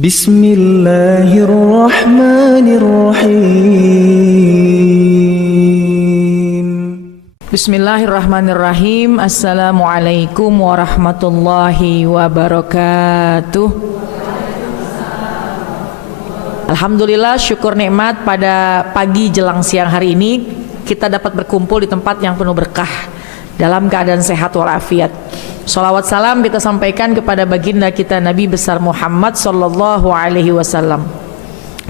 Bismillahirrahmanirrahim. Bismillahirrahmanirrahim. Assalamualaikum warahmatullahi wabarakatuh. Alhamdulillah, syukur nikmat pada pagi jelang siang hari ini kita dapat berkumpul di tempat yang penuh berkah dalam keadaan sehat walafiat. Salawat salam kita sampaikan kepada baginda kita Nabi besar Muhammad sallallahu alaihi wasallam.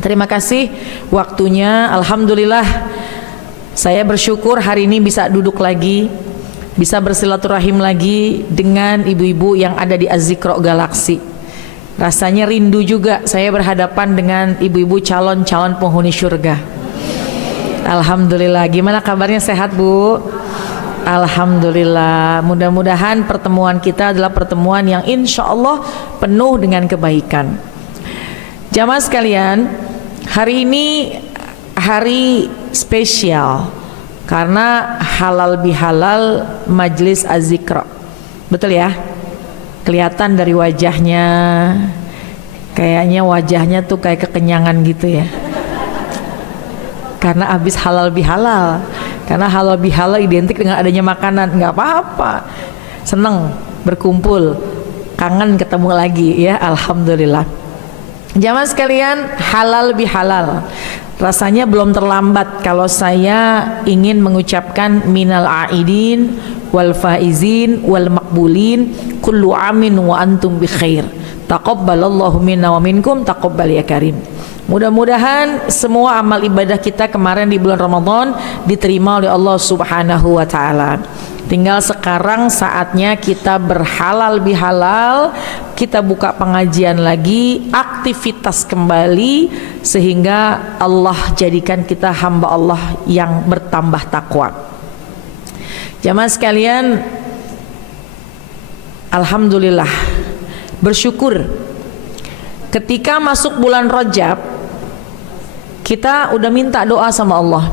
Terima kasih waktunya. Alhamdulillah, saya bersyukur hari ini bisa duduk lagi, bisa bersilaturahim lagi dengan ibu-ibu yang ada di Az-Zikra Galaksi. Rasanya rindu juga saya berhadapan dengan ibu-ibu calon-calon penghuni surga. Alhamdulillah. Gimana kabarnya, sehat Bu? Alhamdulillah. Mudah-mudahan pertemuan kita adalah pertemuan yang insya Allah penuh dengan kebaikan. Jamaah sekalian, hari ini hari spesial karena halal bihalal Majlis Az-Zikra. Betul ya? Kelihatan dari wajahnya, kayaknya wajahnya tuh kayak kekenyangan gitu ya, karena habis halal bihalal. Karena halal bihalal identik dengan adanya makanan. Nggak apa-apa, seneng berkumpul, kangen ketemu lagi ya. Alhamdulillah. Jamaah sekalian, halal bihalal, rasanya belum terlambat kalau saya ingin mengucapkan minal aidin wal faizin wal makbulin kullu amin wa antum bi khair. Taqabbalallahu minna wa minkum, taqabbal ya karim. Mudah-mudahan semua amal ibadah kita kemarin di bulan Ramadan diterima oleh Allah Subhanahu wa taala. Tinggal sekarang saatnya kita berhalal bihalal, kita buka pengajian lagi, aktivitas kembali, sehingga Allah jadikan kita hamba Allah yang bertambah takwa. Jamaah sekalian, alhamdulillah, bersyukur ketika masuk bulan Rajab kita udah minta doa sama Allah.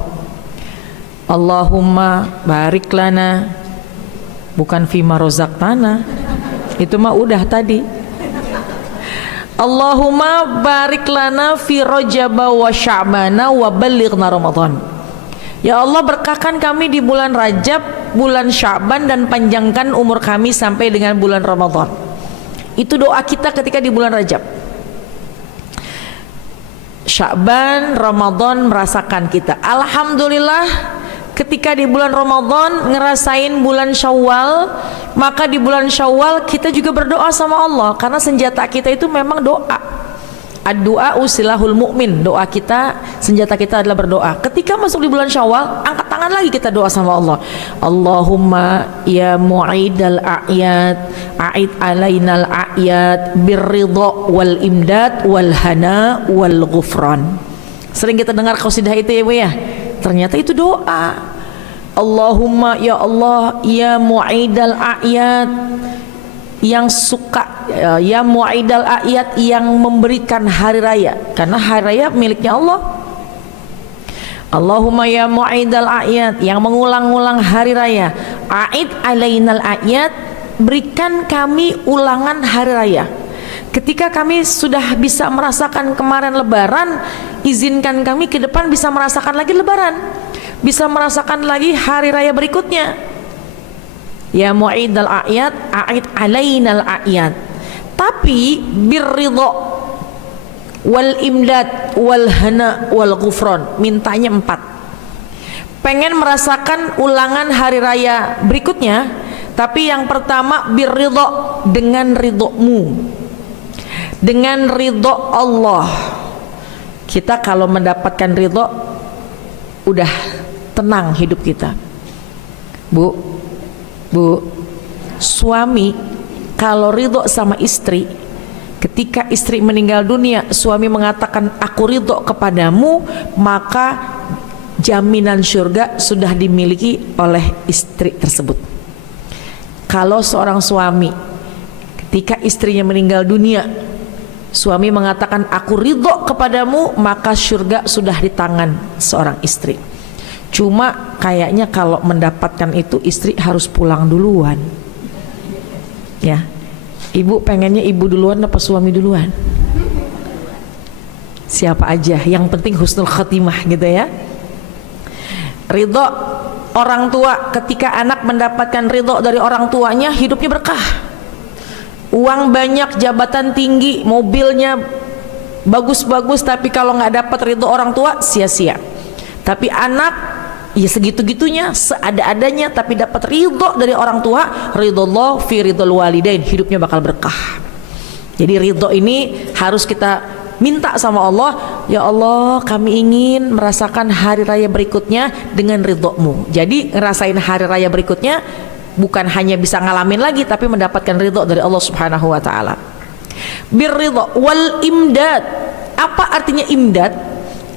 Allahumma barik lana, bukan fima rozaqtana, itu mah udah tadi. Allahumma barik lana fi Rajaba wa Sya'bana wa ballighna Ramadan. Ya Allah, berkahkan kami di bulan Rajab, bulan Sya'ban, dan panjangkan umur kami sampai dengan bulan Ramadan. Itu doa kita ketika di bulan Rajab. Sya'ban, Ramadan merasakan kita. Alhamdulillah, ketika di bulan Ramadan ngerasain bulan Syawal, maka di bulan Syawal kita juga berdoa sama Allah, karena senjata kita itu memang doa. Ad-du'a usilahul mu'min, doa kita, senjata kita adalah berdoa. Ketika masuk di bulan Syawal, angkat tangan lagi kita doa sama Allah. Allahumma ya mu'idal a'yad, a'id alainal a'yad birridha wal imdad wal hana wal ghufran. Sering kita dengar qasidah itu ya Bu ya. Ternyata itu doa. Allahumma ya Allah ya mu'idal a'yad, yang suka, ya mu'idal a'yad, yang memberikan hari raya, karena hari raya miliknya Allah. Allahumma ya mu'idal a'yad, yang mengulang-ulang hari raya. A'id alainal a'yad, berikan kami ulangan hari raya. Ketika kami sudah bisa merasakan kemarin lebaran, izinkan kami ke depan bisa merasakan lagi lebaran, bisa merasakan lagi hari raya berikutnya. Ya mu'idal a'yad, a'id alainal a'yad. Tapi birridha wal imdad wal hana wal ghufran, mintanya 4. Pengen merasakan ulangan hari raya berikutnya, tapi yang pertama birridha, dengan ridhomu, dengan ridho Allah. Kita kalau mendapatkan ridho, udah tenang hidup kita. Bu, suami kalau ridho sama istri, ketika istri meninggal dunia, suami mengatakan aku ridho kepadamu, maka jaminan surga sudah dimiliki oleh istri tersebut. Kalau seorang suami ketika istrinya meninggal dunia, suami mengatakan aku ridho kepadamu, maka surga sudah di tangan seorang istri. Cuma kayaknya kalau mendapatkan itu istri harus pulang duluan. Ya, ibu pengennya ibu duluan apa suami duluan? siapa aja, yang penting husnul khatimah gitu ya. Ridho orang tua, ketika anak mendapatkan ridho dari orang tuanya, hidupnya berkah. Uang banyak, jabatan tinggi, mobilnya bagus-bagus, tapi kalau nggak dapat ridho orang tua, sia-sia. Tapi anak ya segitu-gitunya, seada-adanya, tapi dapat ridho dari orang tua, ridhollah fi ridhol walidain, hidupnya bakal berkah. Jadi ridho ini harus kita minta sama Allah, ya Allah kami ingin merasakan hari raya berikutnya dengan ridho-Mu. Jadi ngerasain hari raya berikutnya bukan hanya bisa ngalamin lagi, tapi mendapatkan ridho dari Allah Subhanahu wa taala. Birridho wal imdad. Apa artinya imdad?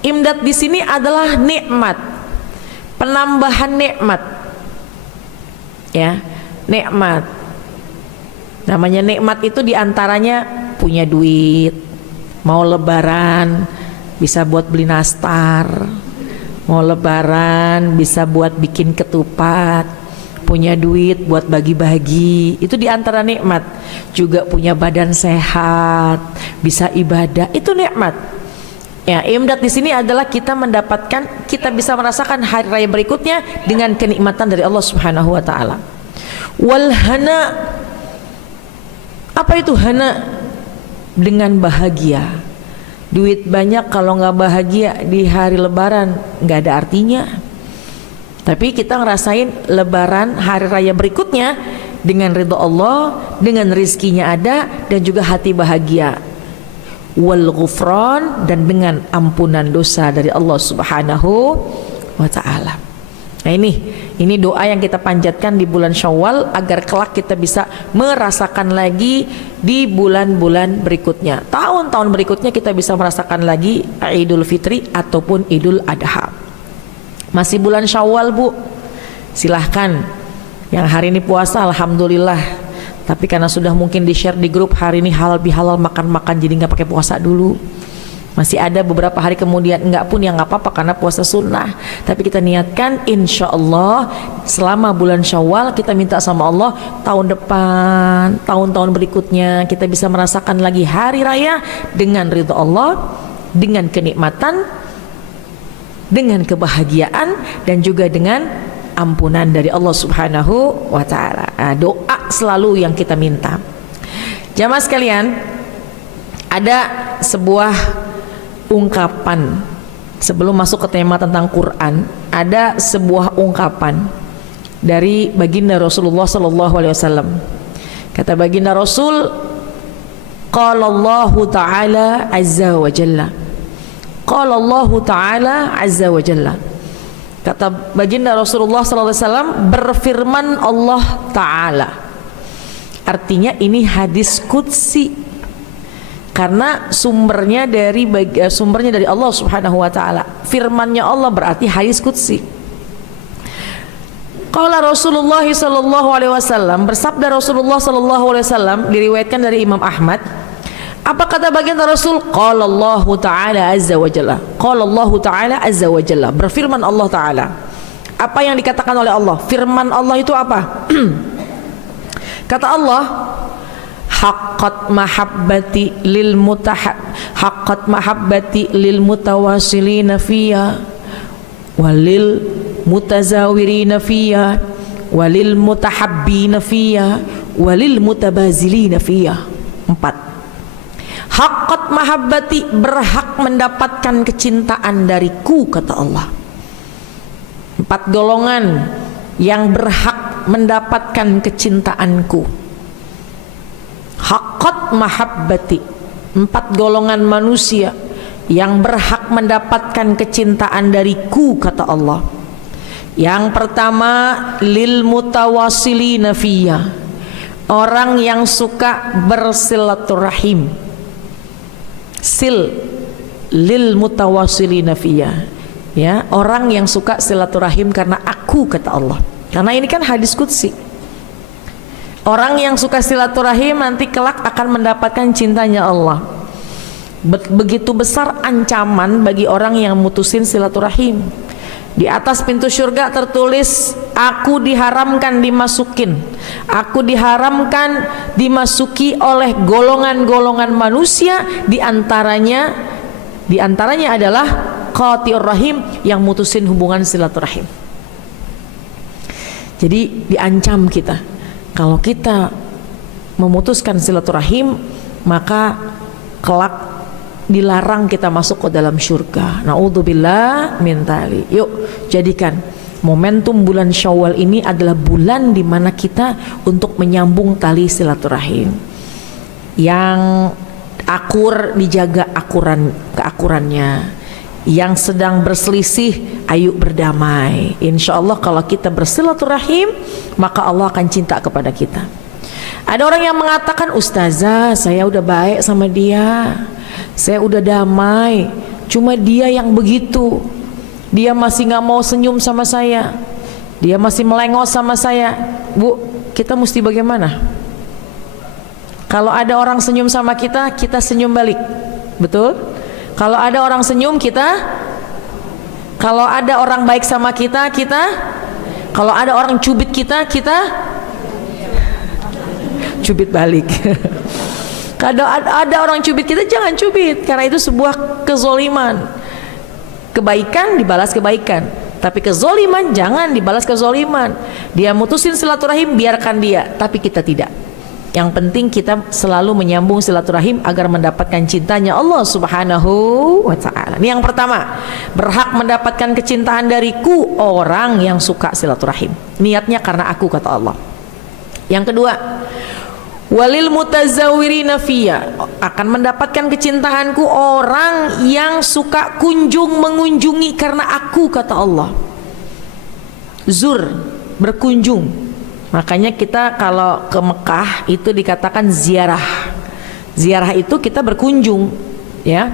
Imdad di sini adalah nikmat, penambahan nikmat. Ya, nikmat. Namanya nikmat itu diantaranya punya duit, mau lebaran bisa buat beli nastar, mau lebaran bisa buat bikin ketupat, punya duit buat bagi-bagi, itu diantara nikmat. Juga punya badan sehat, bisa ibadah, itu nikmat. Ya, imdad di sini adalah kita mendapatkan, kita bisa merasakan hari raya berikutnya dengan kenikmatan dari Allah Subhanahu wa taala. Wal hana, apa itu hana? Dengan bahagia. Duit banyak kalau nggak bahagia di hari lebaran nggak ada artinya. Tapi kita ngerasain lebaran hari raya berikutnya dengan ridho Allah, dengan rizkinya ada, dan juga hati bahagia. Wal ghufran, dan dengan ampunan dosa dari Allah Subhanahu wa ta'ala. Nah ini doa yang kita panjatkan di bulan Syawal agar kelak kita bisa merasakan lagi di bulan-bulan berikutnya. Tahun-tahun berikutnya kita bisa merasakan lagi Idul Fitri ataupun Idul Adha. Masih bulan Syawal Bu, silahkan. Yang hari ini puasa alhamdulillah. Tapi karena sudah mungkin di share di grup, hari ini halal bihalal, makan-makan, jadi nggak pakai puasa dulu. Masih ada beberapa hari kemudian enggak pun, yang nggak apa-apa karena puasa sunnah. Tapi kita niatkan insya Allah selama bulan Syawal kita minta sama Allah tahun depan, tahun-tahun berikutnya kita bisa merasakan lagi hari raya dengan ridha Allah, dengan kenikmatan, dengan kebahagiaan, dan juga dengan ampunan dari Allah Subhanahu wa ta'ala. Doa selalu yang kita minta. Jamaah sekalian, ada sebuah ungkapan sebelum masuk ke tema tentang Quran, ada sebuah ungkapan dari baginda Rasulullah sallallahu alaihi wasallam. Kata baginda Rasul, qala Allah Ta'ala azza wa jalla. Qala Allah Ta'ala azza wa jalla. Kata baginda Rasulullah sallallahu alaihi wasallam, berfirman Allah Ta'ala. Artinya ini hadis qudsi, karena sumbernya dari Allah Subhanahu wa taala. Firmannya Allah berarti hadis qudsi. Qala Rasulullah sallallahu alaihi wasallam, bersabda Rasulullah sallallahu alaihi wasallam, diriwayatkan dari Imam Ahmad. Apa kata baginda Rasul? Qala Allah Ta'ala azza wa jalla. Qala Allah Ta'ala azza wa jalla. Berfirman Allah Ta'ala. Apa yang dikatakan oleh Allah? Firman Allah itu apa? Kata Allah, haqqat mahabbati lil mutawasilina fiyya walil mutazawirina fiyya walil mutahabbina fiyya walil mutabazilina fiyya. 4. Haqqat mahabbati, berhak mendapatkan kecintaan dariku, kata Allah. 4 golongan yang berhak mendapatkan kecintaanku. Haqqat mahabbati, 4 golongan manusia yang berhak mendapatkan kecintaan dariku, kata Allah. Yang pertama, lil mutawassilina fiyya, orang yang suka bersilaturahim. Lil mutawassilina fiyya, ya, orang yang suka silaturahim karena aku, kata Allah. Karena ini kan hadis qudsi. Orang yang suka silaturahim nanti kelak akan mendapatkan cintanya Allah. Begitu besar ancaman bagi orang yang mutusin silaturahim. Di atas pintu surga tertulis, aku diharamkan dimasukin, aku diharamkan dimasuki oleh golongan-golongan manusia, diantaranya Di antaranya adalah qati'ur rahim, yang mutusin hubungan silaturahim. Jadi diancam kita, kalau kita memutuskan silaturahim, maka kelak dilarang kita masuk ke dalam surga. Naudzubillah min dzalik. Yuk jadikan momentum bulan Syawal ini adalah bulan di mana kita untuk menyambung tali silaturahim. Yang akur dijaga keakurannya. Yang sedang berselisih, ayo berdamai. Insya Allah kalau kita bersilaturahim, maka Allah akan cinta kepada kita. Ada orang yang mengatakan, ustazah saya udah baik sama dia, saya udah damai, cuma dia yang begitu, dia masih gak mau senyum sama saya, dia masih melengos sama saya. Bu, kita mesti bagaimana? Kalau ada orang senyum sama kita, kita senyum balik, betul? Kalau ada orang senyum kita, kalau ada orang baik sama kita, kalau ada orang cubit kita cubit balik. Kalau ada orang cubit kita, jangan cubit, karena itu sebuah kezoliman. Kebaikan dibalas kebaikan, tapi kezoliman jangan dibalas kezoliman. Dia mutusin silaturahim, biarkan dia, tapi kita tidak. Yang penting kita selalu menyambung silaturahim agar mendapatkan cintanya Allah Subhanahu wa ta'ala. Ini yang pertama, berhak mendapatkan kecintaan dariku orang yang suka silaturahim, niatnya karena aku, kata Allah. Yang kedua, walil mutazawwirina fiyya, akan mendapatkan kecintaanku orang yang suka kunjung mengunjungi karena aku, kata Allah. Zur, berkunjung. Makanya kita kalau ke Mekah itu dikatakan ziarah. Ziarah itu kita berkunjung, ya.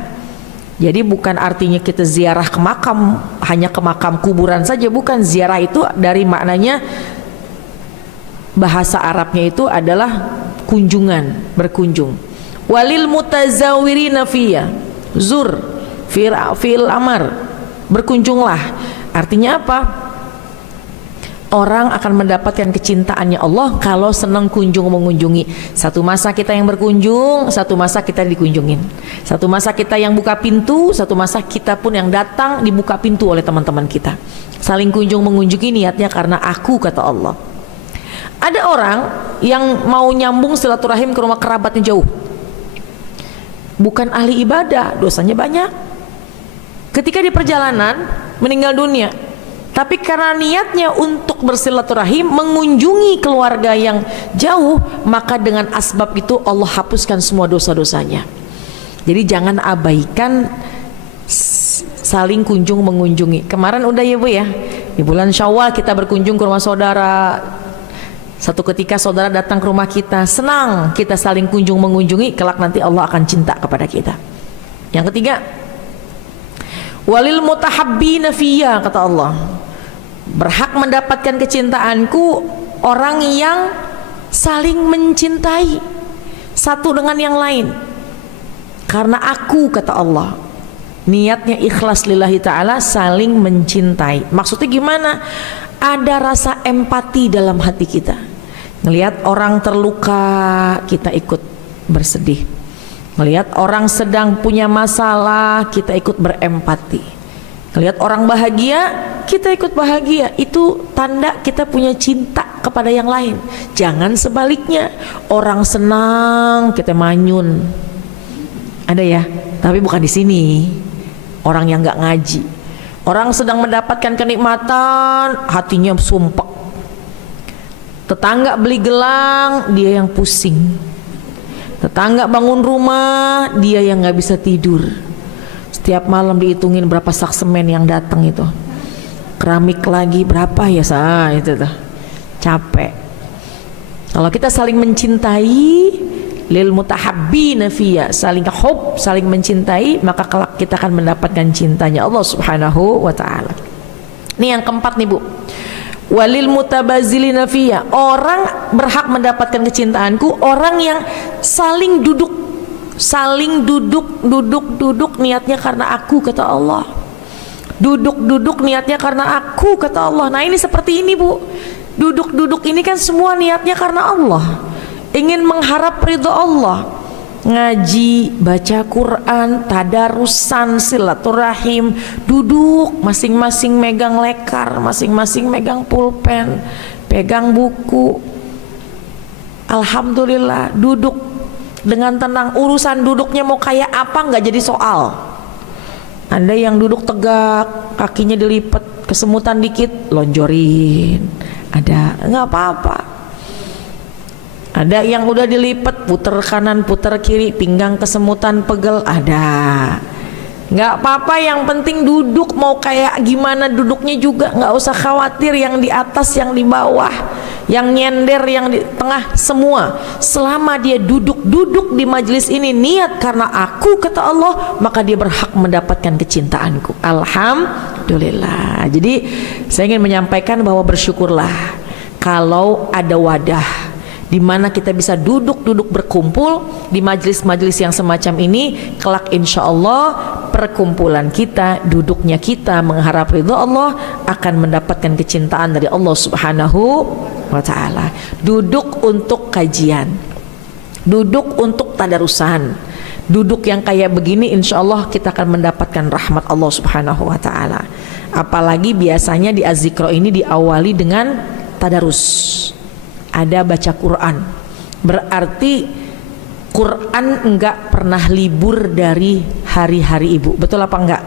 Jadi bukan artinya kita ziarah ke makam, hanya ke makam kuburan saja, bukan. Ziarah itu dari maknanya, bahasa Arabnya itu adalah kunjungan, berkunjung. Walil mutazawwirina fiyya, zur fil amar, berkunjunglah. Artinya apa? Orang akan mendapatkan kecintaannya Allah kalau senang kunjung mengunjungi. Satu masa kita yang berkunjung, satu masa kita dikunjungin. Satu masa kita yang buka pintu, satu masa kita pun yang datang dibuka pintu oleh teman-teman kita. Saling kunjung mengunjungi, niatnya karena aku, kata Allah. Ada orang yang mau nyambung silaturahim ke rumah kerabatnya jauh, bukan ahli ibadah, dosanya banyak. Ketika di perjalanan meninggal dunia, tapi karena niatnya untuk bersilaturahim, mengunjungi keluarga yang jauh, maka dengan asbab itu Allah hapuskan semua dosa-dosanya. Jadi jangan abaikan saling kunjung mengunjungi. Kemarin udah ya Bu ya, di bulan Syawal kita berkunjung ke rumah saudara. Satu ketika saudara datang ke rumah kita, senang kita saling kunjung mengunjungi, kelak nanti Allah akan cinta kepada kita. Yang ketiga, walil mutahabbina fiyya, kata Allah, berhak mendapatkan kecintaanku orang yang saling mencintai satu dengan yang lain karena aku, kata Allah. Niatnya ikhlas lillahi ta'ala, saling mencintai. Maksudnya gimana? Ada rasa empati dalam hati kita. Ngelihat orang terluka, kita ikut bersedih. Ngelihat orang sedang punya masalah, kita ikut berempati. Ngelihat orang bahagia, kita ikut bahagia. Itu tanda kita punya cinta kepada yang lain. Jangan sebaliknya, orang senang kita manyun. Ada ya, tapi bukan di sini. Orang yang nggak ngaji, orang sedang mendapatkan kenikmatan, hatinya sumpek. Tetangga beli gelang, dia yang pusing. Tetangga bangun rumah, dia yang nggak bisa tidur. Setiap malam dihitungin berapa sak semen yang datang itu. Keramik lagi berapa ya, itu tuh. Capek. Kalau kita saling mencintai, lil mutahabbina fiyya, saling hub, saling mencintai, maka kelak kita akan mendapatkan cintanya Allah Subhanahu wa ta'ala. Ini yang keempat nih Bu, walil mutabazilina fiyya, orang berhak mendapatkan kecintaanku orang yang saling duduk niatnya karena aku, kata Allah. Duduk niatnya karena aku, kata Allah. Nah ini seperti ini Bu, duduk ini kan semua niatnya karena Allah, ingin mengharap ridho Allah. ngaji, baca Quran, tadarusan, silaturahim, duduk masing-masing megang lekar, masing-masing megang pulpen, pegang buku. Alhamdulillah, duduk dengan tenang. Urusan duduknya mau kayak apa nggak jadi soal. Ada yang duduk tegak, kakinya dilipat, kesemutan dikit lonjorin, ada, nggak apa-apa. Ada yang udah dilipat, puter kanan puter kiri, pinggang kesemutan pegel, ada. Nggak apa-apa, yang penting duduk. Mau kayak gimana duduknya juga nggak usah khawatir, yang di atas, yang di bawah, yang nyender, yang di tengah, semua selama dia duduk di majelis ini niat karena aku, kata Allah, maka dia berhak mendapatkan kecintaanku. Alhamdulillah. Jadi saya ingin menyampaikan bahwa bersyukurlah kalau ada wadah di mana kita bisa duduk berkumpul di majelis-majelis yang semacam ini. Kelak insya Allah perkumpulan kita, duduknya kita mengharap ridha Allah, akan mendapatkan kecintaan dari Allah Subhanahu wa ta'ala. Duduk untuk kajian, duduk untuk tadarusan, duduk yang kayak begini insya Allah kita akan mendapatkan rahmat Allah Subhanahu wa ta'ala. Apalagi biasanya di Az-Zikra ini diawali dengan tadarus, ada baca Quran. Berarti Quran enggak pernah libur dari hari-hari ibu. Betul apa enggak?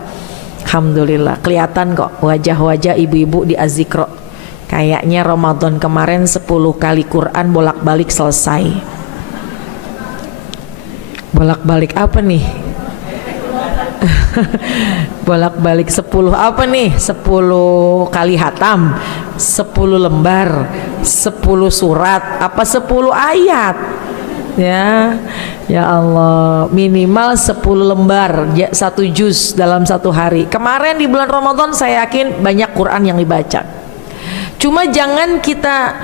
Alhamdulillah, kelihatan kok wajah-wajah ibu-ibu di Az-Zikra. Kayaknya Ramadan kemarin 10 kali Quran bolak-balik selesai. Bolak-balik apa nih? Bolak-balik 10 apa nih? 10 kali hatam, 10 lembar, 10 surat, apa 10 ayat? Ya Allah, minimal 10 lembar, 1 juz dalam 1 hari. Kemarin di bulan Ramadan saya yakin banyak Quran yang dibaca. Cuma jangan kita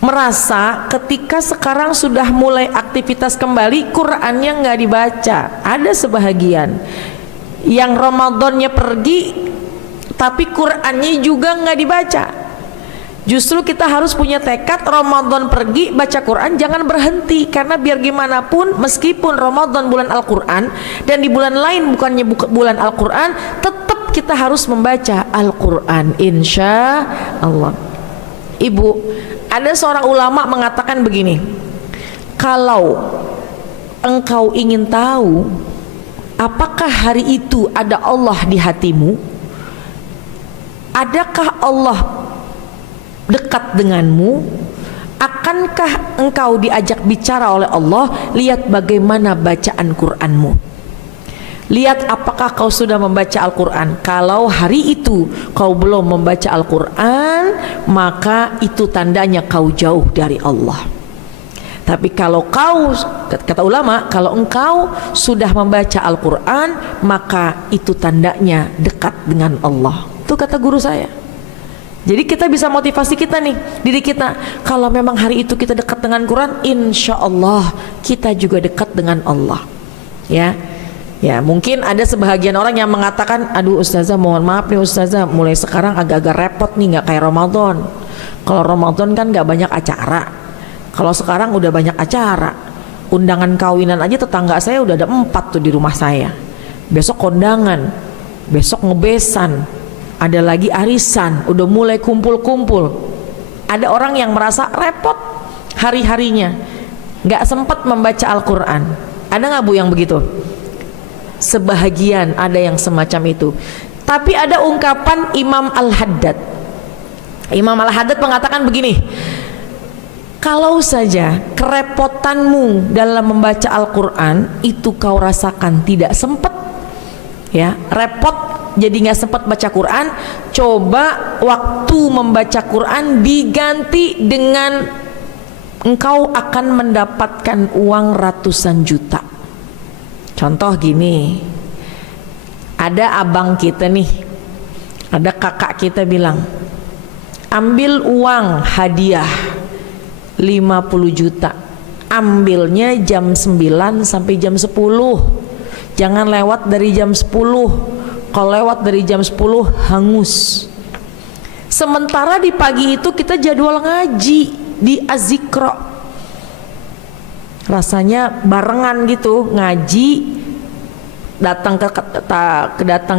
merasa ketika sekarang sudah mulai aktivitas kembali Qurannya nggak dibaca. Ada sebahagian yang Ramadannya pergi tapi Qurannya juga nggak dibaca. Justru kita harus punya tekad, Ramadan pergi baca Quran jangan berhenti, karena biar gimana pun meskipun Ramadan bulan Al-Quran dan di bulan lain bukannya bulan Al-Quran, tetap kita harus membaca Al-Quran insya Allah. Ibu, ada seorang ulama mengatakan begini, kalau engkau ingin tahu apakah hari itu ada Allah di hatimu, adakah Allah dekat denganmu, akankah engkau diajak bicara oleh Allah, lihat bagaimana bacaan Qur'anmu. Lihat apakah kau sudah membaca Al-Quran. Kalau hari itu kau belum membaca Al-Quran, maka itu tandanya kau jauh dari Allah. Tapi kalau kau, kata ulama, kalau engkau sudah membaca Al-Quran, maka itu tandanya dekat dengan Allah. Itu kata guru saya. Jadi kita bisa motivasi kita nih, diri kita, kalau memang hari itu kita dekat dengan Quran, insya Allah kita juga dekat dengan Allah. Ya, mungkin ada sebahagian orang yang mengatakan, aduh ustazah, mohon maaf nih ustazah, mulai sekarang agak-agak repot nih, nggak kayak Ramadan. Kalau Ramadan kan nggak banyak acara, kalau sekarang udah banyak acara. Undangan kawinan aja tetangga saya udah ada 4 tuh di rumah saya. Besok kondangan, besok ngebesan, ada lagi arisan, udah mulai kumpul-kumpul. Ada orang yang merasa repot hari-harinya, nggak sempat membaca Al-Quran. Ada nggak bu yang begitu? Sebahagian ada yang semacam itu. Tapi ada ungkapan Imam Al-Haddad. Imam Al-Haddad mengatakan begini, kalau saja kerepotanmu dalam membaca Al-Quran itu kau rasakan tidak sempat, ya repot jadi nggak sempat baca Quran, coba waktu membaca Quran diganti dengan engkau akan mendapatkan uang ratusan juta. Contoh gini, ada abang kita nih, ada kakak kita bilang, ambil uang hadiah 50 juta, ambilnya jam 9 sampai jam 10, jangan lewat dari jam 10, kalau lewat dari jam 10 hangus. Sementara di pagi itu kita jadwal ngaji di Az-Zikra. rasanya barengan gitu ngaji, datang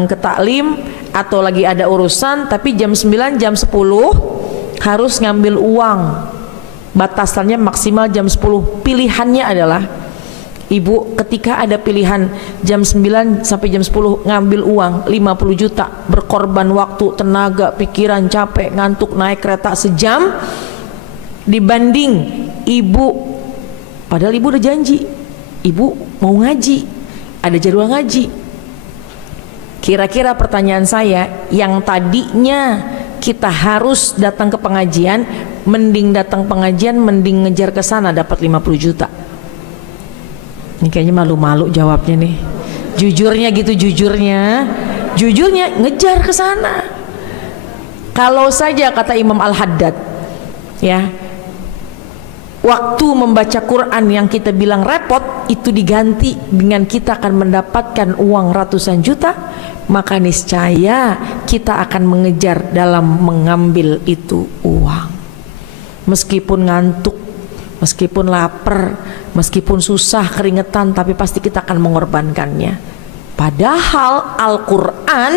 ke taklim atau lagi ada urusan, tapi jam 9 jam 10 harus ngambil uang, batasannya maksimal jam 10. Pilihannya adalah ibu ketika ada pilihan jam 9 sampai jam 10 ngambil uang 50 juta, berkorban waktu, tenaga, pikiran, capek, ngantuk, naik kereta sejam, dibanding ibu padahal ibu udah janji ibu mau ngaji, ada jadwal ngaji. Kira-kira pertanyaan saya, yang tadinya kita harus datang ke pengajian, mending datang pengajian, mending ngejar ke sana dapat 50 juta. Ini kayaknya malu-malu jawabnya nih. Jujurnya gitu, jujurnya ngejar ke sana. Kalau saja kata Imam Al-Haddad, ya, waktu membaca Quran yang kita bilang repot itu diganti dengan kita akan mendapatkan uang ratusan juta, maka niscaya kita akan mengejar dalam mengambil itu uang. Meskipun ngantuk, meskipun lapar, meskipun susah, keringetan, tapi pasti kita akan mengorbankannya. Padahal Al-Quran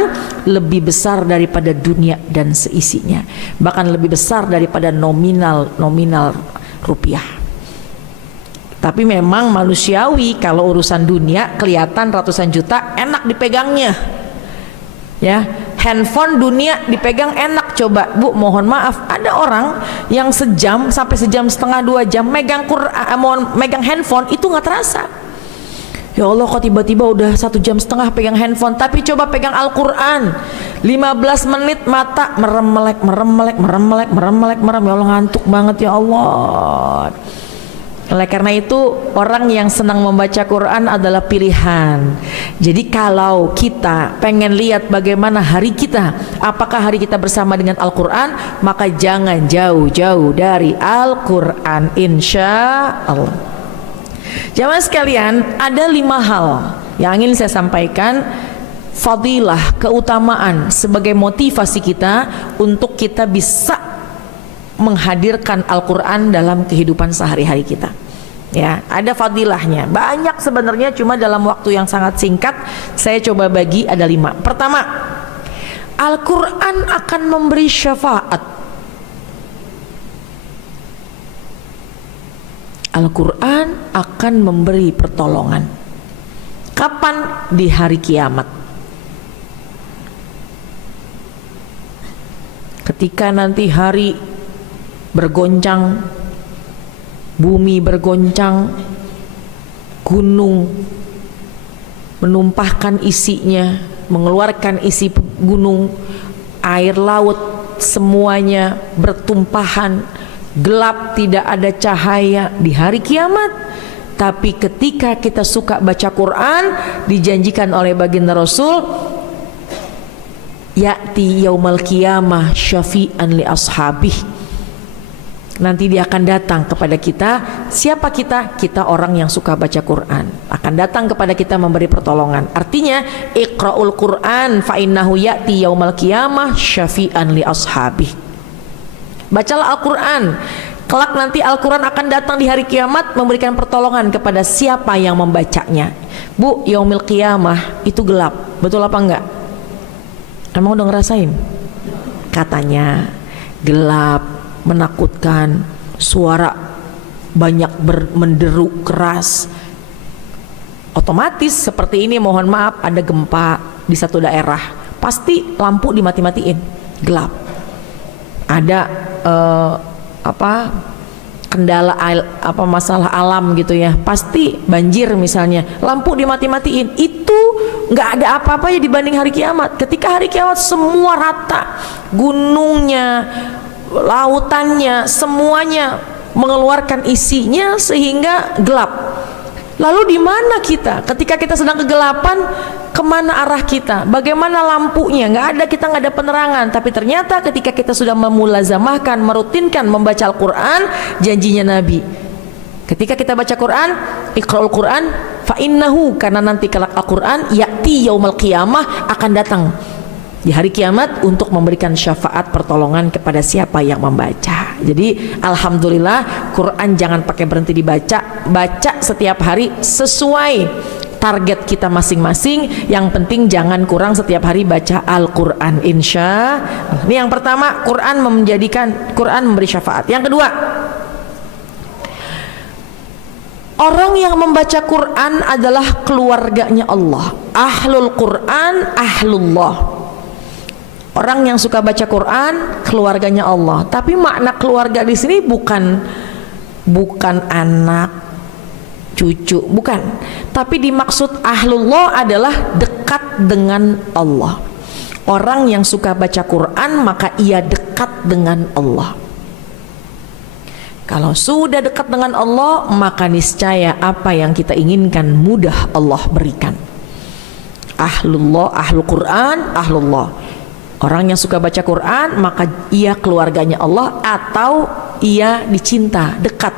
lebih besar daripada dunia dan seisinya, bahkan lebih besar daripada nominal rupiah. Tapi memang manusiawi kalau urusan dunia kelihatan ratusan juta enak dipegangnya, ya. Handphone dunia dipegang enak. Coba Bu, mohon maaf, ada orang yang sejam sampai sejam setengah 2 jam megang megang handphone itu nggak terasa. Ya Allah, kok tiba-tiba udah 1 jam setengah pegang handphone. Tapi coba pegang Al-Quran 15 menit mata merem. Ya Allah, ngantuk banget ya Allah. Oleh karena itu orang yang senang membaca Quran adalah pilihan. Jadi kalau kita pengen lihat bagaimana hari kita, apakah hari kita bersama dengan Al-Quran, maka jangan jauh-jauh dari Al-Quran, insya Allah. Jamaah sekalian, ada 5 hal yang ingin saya sampaikan, fadilah, keutamaan sebagai motivasi kita untuk kita bisa menghadirkan Al-Quran dalam kehidupan sehari-hari kita. Ya, ada fadilahnya banyak sebenarnya, cuma dalam waktu yang sangat singkat saya coba bagi ada 5. Pertama, Al-Quran akan memberi syafaat. Al-Quran akan memberi pertolongan. Kapan? Di hari kiamat. Ketika nanti hari bergoncang, bumi bergoncang, gunung menumpahkan isinya, mengeluarkan isi gunung, air laut semuanya bertumpahan, gelap, tidak ada cahaya di hari kiamat. Tapi ketika kita suka baca Quran, dijanjikan oleh baginda Rasul, ya'ti yaumal qiyamah syafi'an li ashabih. Nanti dia akan datang kepada kita. Siapa kita? Kita orang yang suka baca Quran, akan datang kepada kita memberi pertolongan. Artinya iqra'ul Quran fa innahu ya'ti yaumal qiyamah syafi'an li ashabih. Bacalah Al-Quran, kelak nanti Al-Quran akan datang di hari kiamat memberikan pertolongan kepada siapa yang membacanya. Bu, yaumil qiyamah itu gelap, betul apa enggak? Emang udah ngerasain? Katanya gelap, menakutkan, suara banyak menderu keras. Otomatis seperti ini, mohon maaf, ada gempa di satu daerah, pasti lampu dimati-matiin, gelap. Ada kendala masalah alam gitu ya, pasti banjir misalnya, lampu dimati-matiin. Itu nggak ada apa-apanya dibanding hari kiamat. Ketika hari kiamat semua rata, gunungnya, lautannya, semuanya mengeluarkan isinya sehingga gelap. Lalu di mana kita ketika kita sedang kegelapan? Kemana arah kita? Bagaimana lampunya? Nggak ada, kita nggak ada penerangan. Tapi ternyata ketika kita sudah memulazamahkan, merutinkan membaca Al-Quran, janjinya Nabi, ketika kita baca Quran, iqra'ul Quran fa innahu, karena nanti kelak Al-Quran ya'ti yaumal qiyamah, akan datang di hari kiamat untuk memberikan syafaat pertolongan kepada siapa yang membaca. Jadi alhamdulillah Quran jangan pakai berhenti dibaca, baca setiap hari sesuai target kita masing-masing. Yang penting jangan kurang setiap hari baca Al-Quran, insya Allah. Ini yang pertama, Quran memberi syafaat. Yang kedua, orang yang membaca Quran adalah keluarganya Allah. Ahlul Quran, ahlullah. Orang yang suka baca Quran keluarganya Allah. Tapi makna keluarga di sini bukan anak, cucu, bukan. Tapi dimaksud ahlullah adalah dekat dengan Allah. Orang yang suka baca Quran maka ia dekat dengan Allah. Kalau sudah dekat dengan Allah, maka niscaya apa yang kita inginkan mudah Allah berikan. Ahlullah, ahlul Quran, ahlullah. Orang yang suka baca Quran maka ia keluarganya Allah atau ia dicinta, dekat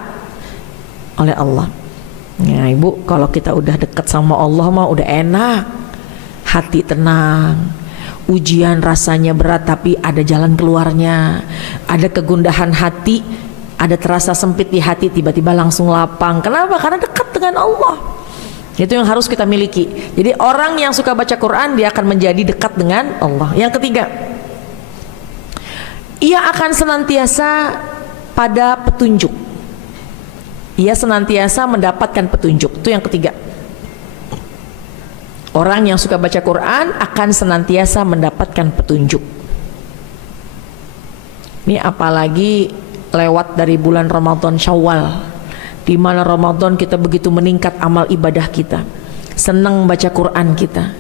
oleh Allah. Ya ibu, kalau kita udah dekat sama Allah mah udah enak, hati tenang. Ujian rasanya berat tapi ada jalan keluarnya. Ada kegundahan hati, ada terasa sempit di hati, tiba-tiba langsung lapang. Kenapa? Karena dekat dengan Allah. Itu yang harus kita miliki. Jadi orang yang suka baca Quran dia akan menjadi dekat dengan Allah. Yang ketiga, ia akan senantiasa pada petunjuk. Ia senantiasa mendapatkan petunjuk. Itu yang ketiga. Orang yang suka baca Quran akan senantiasa mendapatkan petunjuk. Ini apalagi lewat dari bulan Ramadan Syawal, di mana Ramadan kita begitu meningkat amal ibadah kita, senang baca Quran kita,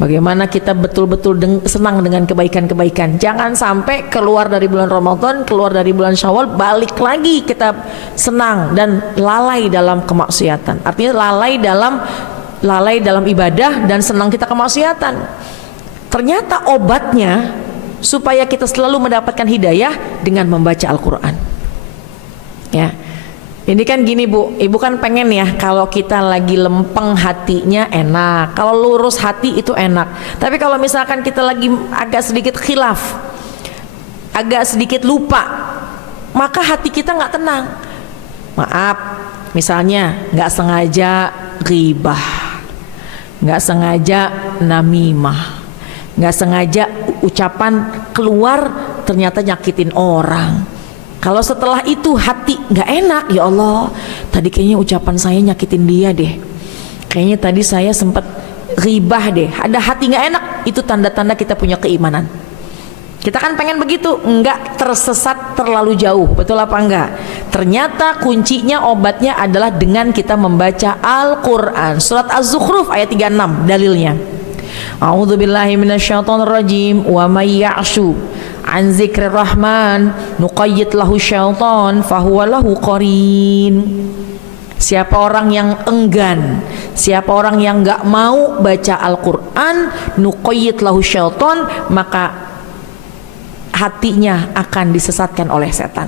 bagaimana kita betul-betul senang dengan kebaikan-kebaikan. Jangan sampai keluar dari bulan Ramadan, keluar dari bulan Syawal, balik lagi kita senang dan lalai dalam kemaksiatan. Artinya lalai dalam ibadah dan senang kita kemaksiatan. Ternyata obatnya supaya kita selalu mendapatkan hidayah dengan membaca Al-Quran. Ya. Ini kan gini bu, ibu kan pengen ya kalau kita lagi lempeng hatinya enak, kalau lurus hati itu enak. Tapi kalau misalkan kita lagi agak sedikit khilaf, agak sedikit lupa, maka hati kita nggak tenang. Maaf, misalnya nggak sengaja ghibah, nggak sengaja namimah, nggak sengaja ucapan keluar ternyata nyakitin orang. Kalau setelah itu hati nggak enak, ya Allah, tadi kayaknya ucapan saya nyakitin dia deh. Kayaknya tadi saya sempat ghibah deh. Ada hati nggak enak, itu tanda-tanda kita punya keimanan. Kita kan pengen begitu, nggak tersesat terlalu jauh, betul apa enggak? Ternyata kuncinya, obatnya adalah dengan kita membaca Al-Quran. Surat Az-Zukhruf ayat 36 dalilnya. A'udzubillahi minasyaitonirrajim. Wa may ya'shu an zikrir rahman nuqayyid lahu syaitan fahuwa lahu qarin. Siapa orang yang enggan, siapa orang yang enggak mau baca Al-Quran, nuqayyid lahu syaitan, maka hatinya akan disesatkan oleh setan.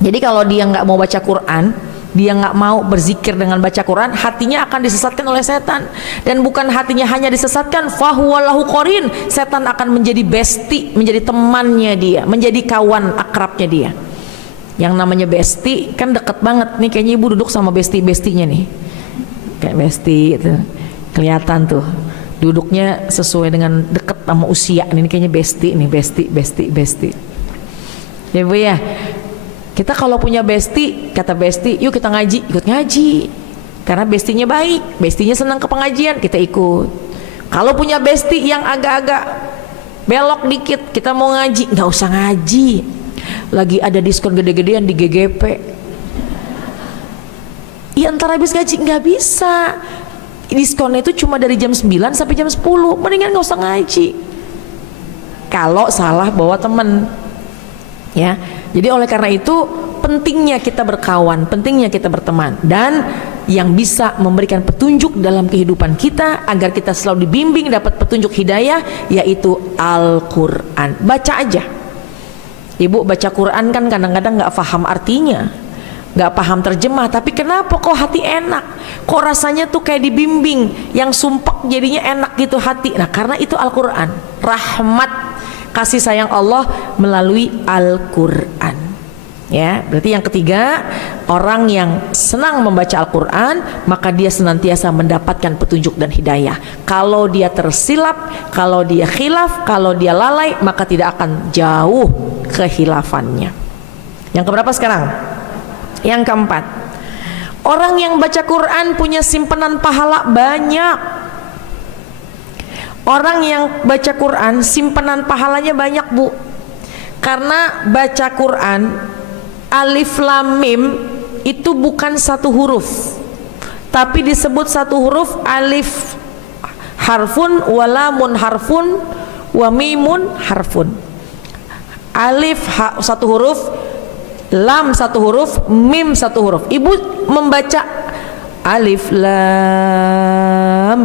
Jadi kalau dia enggak mau baca Quran, dia nggak mau berzikir dengan baca Quran, hatinya akan disesatkan oleh setan. Dan bukan hatinya hanya disesatkan, fahuwalahu qarin, setan akan menjadi besti, menjadi temannya dia, menjadi kawan akrabnya dia. Yang namanya besti kan deket banget nih, kayaknya ibu duduk sama besti-bestinya nih, kayak besti itu kelihatan tuh duduknya sesuai dengan deket sama usia. Ini kayaknya besti nih, besti ya bu ya. Kita kalau punya besti, kata besti, yuk kita ngaji, ikut ngaji. Karena bestinya baik, bestinya senang ke pengajian, kita ikut. Kalau punya besti yang agak-agak belok dikit, kita mau ngaji, nggak usah ngaji. Lagi ada diskon gede-gedean di GGP. Ya ntar habis ngaji, nggak bisa. Diskonnya itu cuma dari jam 9 sampai jam 10. Mendingan nggak usah ngaji. Kalau salah bawa temen, ya. Jadi oleh karena itu pentingnya kita berkawan, pentingnya kita berteman, dan yang bisa memberikan petunjuk dalam kehidupan kita agar kita selalu dibimbing dapat petunjuk hidayah, yaitu Al-Quran. Baca aja. Ibu baca Quran kan kadang-kadang nggak paham artinya, nggak paham terjemah, tapi kenapa kok hati enak, kok rasanya tuh kayak dibimbing, yang sumpek jadinya enak gitu hati. Nah karena itu Al-Quran, rahmat kasih sayang Allah melalui Al-Quran. Ya, berarti yang ketiga, orang yang senang membaca Al-Quran maka dia senantiasa mendapatkan petunjuk dan hidayah. Kalau dia tersilap, kalau dia khilaf, kalau dia lalai, maka tidak akan jauh kehilafannya. Yang keberapa sekarang? Yang keempat, orang yang baca Quran punya simpanan pahala banyak. Orang yang baca Quran simpanan pahalanya banyak, Bu. Karena baca Quran alif lam mim itu bukan satu huruf, tapi disebut satu huruf. Alif harfun, walamun harfun, wa mimun harfun. Alif satu huruf, lam satu huruf, mim satu huruf. Ibu membaca alif lam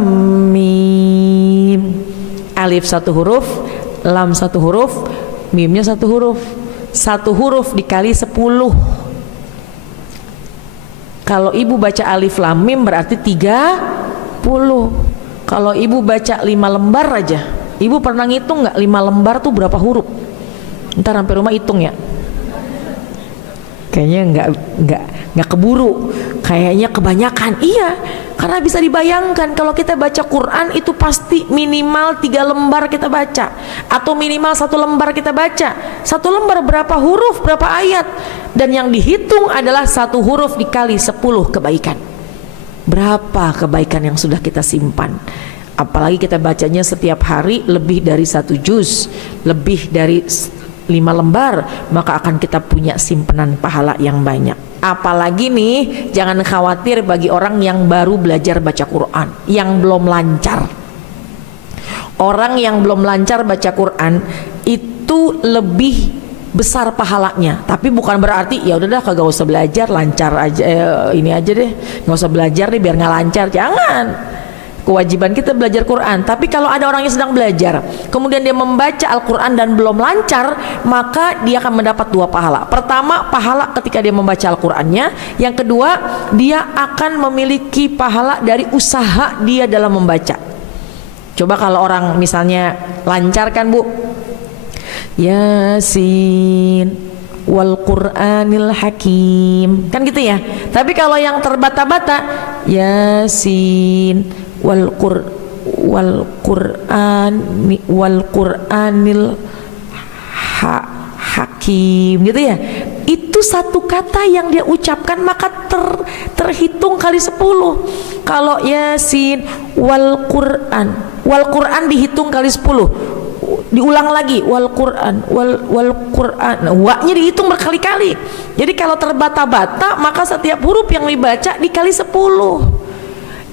mim, alif satu huruf, lam satu huruf, mimnya satu huruf. Satu huruf dikali 10. Kalau ibu baca alif lam mim berarti 30. Kalau ibu baca 5 lembar aja, ibu pernah ngitung nggak 5 lembar tuh berapa huruf? Ntar sampai rumah hitung ya. Kayaknya nggak keburu, kayaknya kebanyakan. Iya, karena bisa dibayangkan kalau kita baca Quran itu pasti minimal 3 lembar kita baca, atau minimal 1 lembar kita baca. 1 lembar berapa huruf, berapa ayat, dan yang dihitung adalah 1 huruf dikali 10 kebaikan. Berapa kebaikan yang sudah kita simpan? Apalagi kita bacanya setiap hari lebih dari 1 juz, lebih dari 5 lembar, maka akan kita punya simpanan pahala yang banyak. Apalagi nih, jangan khawatir bagi orang yang baru belajar baca Quran, yang belum lancar. Orang yang belum lancar baca Quran itu lebih besar pahalanya, tapi bukan berarti ya udah dah kagak usah belajar, lancar aja, ini aja deh, nggak usah belajar deh biar nggak lancar. Jangan. Kewajiban kita belajar Quran. Tapi kalau ada orang yang sedang belajar kemudian dia membaca Al-Quran dan belum lancar, maka dia akan mendapat 2 pahala. Pertama, pahala ketika dia membaca Al-Qurannya. Yang kedua, dia akan memiliki pahala dari usaha dia dalam membaca. Coba kalau orang misalnya lancar kan, Bu, Yasin wal Qur'anil Hakim, kan gitu ya. Tapi kalau yang terbata-bata, Yasin wal Qur'anil Hakim, gitu ya. Itu satu kata yang dia ucapkan maka terhitung kali 10. Kalau Yasin wal Qur'an dihitung kali 10. Diulang lagi wal Qur'an, wa-nya dihitung berkali-kali. Jadi kalau terbata-bata maka setiap huruf yang dibaca dikali 10.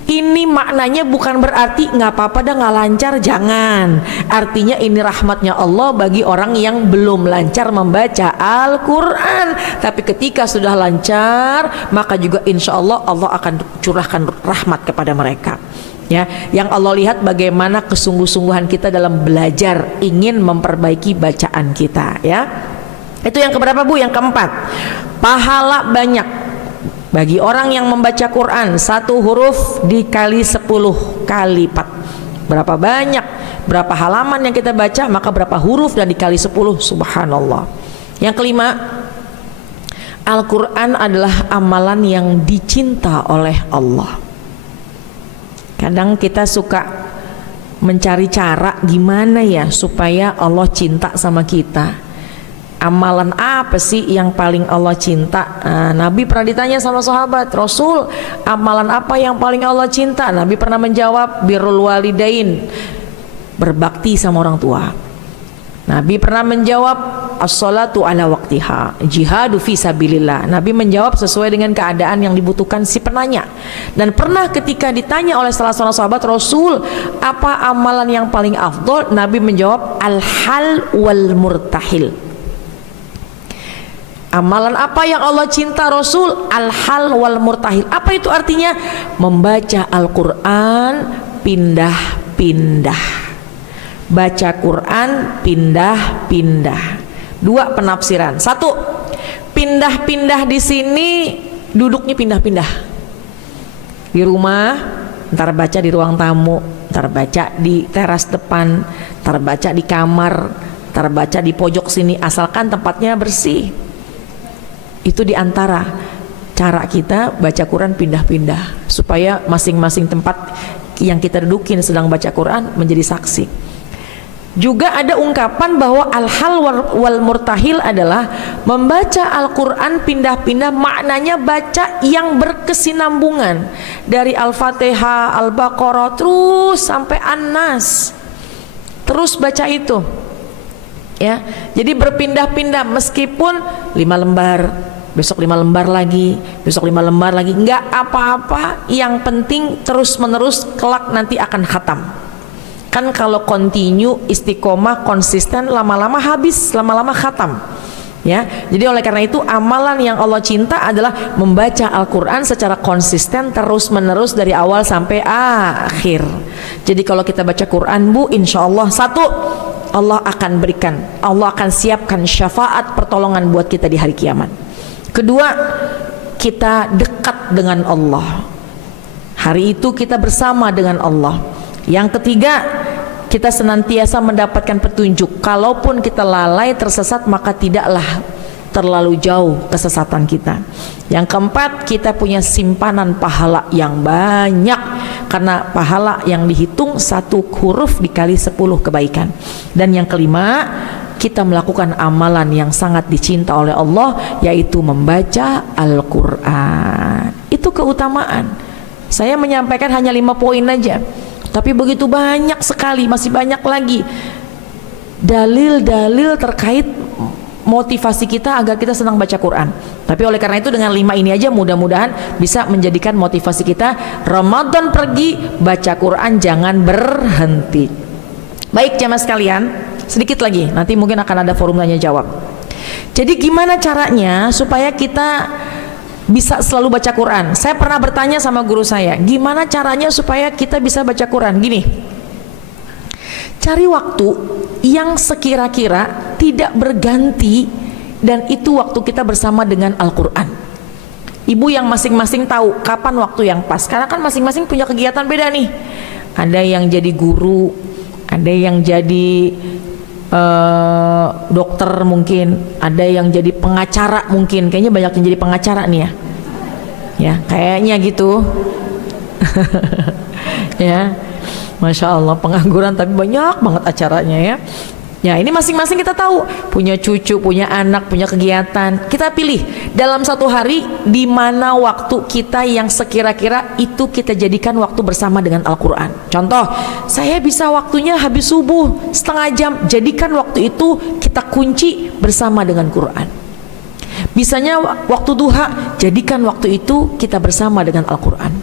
Ini maknanya bukan berarti nggak apa-apa dah nggak lancar, jangan. Artinya ini rahmatnya Allah bagi orang yang belum lancar membaca Al-Quran. Tapi ketika sudah lancar, maka juga insya Allah Allah akan curahkan rahmat kepada mereka. Ya, yang Allah lihat bagaimana kesungguh-sungguhan kita dalam belajar, ingin memperbaiki bacaan kita. Ya, itu yang keberapa, Bu? Yang keempat, pahala banyak bagi orang yang membaca Quran. 1 huruf dikali 10 kali lipat. Berapa banyak, berapa halaman yang kita baca, maka berapa huruf dan dikali 10. Subhanallah. Yang kelima, Al-Quran adalah amalan yang dicinta oleh Allah. Kadang kita suka mencari cara gimana ya supaya Allah cinta sama kita. Amalan apa sih yang paling Allah cinta? Nabi pernah ditanya sama sahabat, Rasul, amalan apa yang paling Allah cinta? Nabi pernah menjawab, birrul walidain, berbakti sama orang tua. Nabi pernah menjawab, as-salatu ala waqtiha, jihadu fi sabilillah. Nabi menjawab sesuai dengan keadaan yang dibutuhkan si penanya. Dan pernah ketika ditanya oleh salah seorang sahabat, Rasul, apa amalan yang paling afdol? Nabi menjawab, al-hal wal murtahil. Amalan apa yang Allah cinta, Rasul? Al-hal wal murtahil. Apa itu artinya? Membaca Al-Quran pindah-pindah. Baca Quran pindah-pindah. 2 penafsiran. 1, pindah-pindah di sini duduknya pindah-pindah. Di rumah, ntar baca di ruang tamu, ntar baca di teras depan, ntar baca di kamar, ntar baca di pojok sini, asalkan tempatnya bersih. Itu diantara cara kita baca Quran pindah-pindah supaya masing-masing tempat yang kita dudukin sedang baca Quran menjadi saksi. Juga ada ungkapan bahwa al-hal wal murtahil adalah membaca Al-Quran pindah-pindah, maknanya baca yang berkesinambungan dari Al-Fatihah, Al-Baqarah terus sampai An-Nas, terus baca itu ya. Jadi berpindah-pindah, meskipun 5 lembar, besok 5 lembar lagi, besok 5 lembar lagi, nggak apa-apa, yang penting terus menerus kelak nanti akan khatam. Kan kalau continue, istiqomah, konsisten, lama-lama habis, lama-lama khatam ya. Jadi oleh karena itu amalan yang Allah cinta adalah membaca Al-Quran secara konsisten terus menerus dari awal sampai akhir. Jadi kalau kita baca Quran Bu, insya Allah satu, Allah akan berikan, Allah akan siapkan syafaat pertolongan buat kita di hari kiamat. Kedua, kita dekat dengan Allah, hari itu kita bersama dengan Allah. Yang ketiga, kita senantiasa mendapatkan petunjuk. Kalaupun kita lalai tersesat, maka tidaklah terlalu jauh kesesatan kita. Yang keempat, kita punya simpanan pahala yang banyak, karena pahala yang dihitung 1 huruf dikali 10 kebaikan. Dan yang kelima, kita melakukan amalan yang sangat dicinta oleh Allah, yaitu membaca Al-Quran. Itu keutamaan. Saya menyampaikan hanya 5 poin aja, tapi begitu banyak sekali, masih banyak lagi dalil-dalil terkait motivasi kita agar kita senang baca Quran. Tapi oleh karena itu dengan 5 ini aja mudah-mudahan bisa menjadikan motivasi kita. Ramadan pergi, baca Quran jangan berhenti. Baik jamaah sekalian, sedikit lagi, nanti mungkin akan ada forum tanya jawab. Jadi gimana caranya supaya kita bisa selalu baca Quran? Saya pernah bertanya sama guru saya, gimana caranya supaya kita bisa baca Quran? Gini, cari waktu yang sekira-kira tidak berganti, dan itu waktu kita bersama dengan Al-Quran. Ibu yang masing-masing tahu kapan waktu yang pas, karena kan masing-masing punya kegiatan beda nih. Ada yang jadi guru, ada yang jadi dokter mungkin, ada yang jadi pengacara mungkin. Kayaknya banyak yang jadi pengacara nih ya, ya kayaknya gitu. Ya, Masya Allah, pengangguran tapi banyak banget acaranya ya. Ya ini masing-masing kita tahu, punya cucu, punya anak, punya kegiatan. Kita pilih dalam satu hari di mana waktu kita yang sekira-kira itu kita jadikan waktu bersama dengan Al-Quran. Contoh, saya bisa waktunya habis subuh setengah jam, jadikan waktu itu kita kunci bersama dengan Quran. Bisanya waktu duha, jadikan waktu itu kita bersama dengan Al-Quran.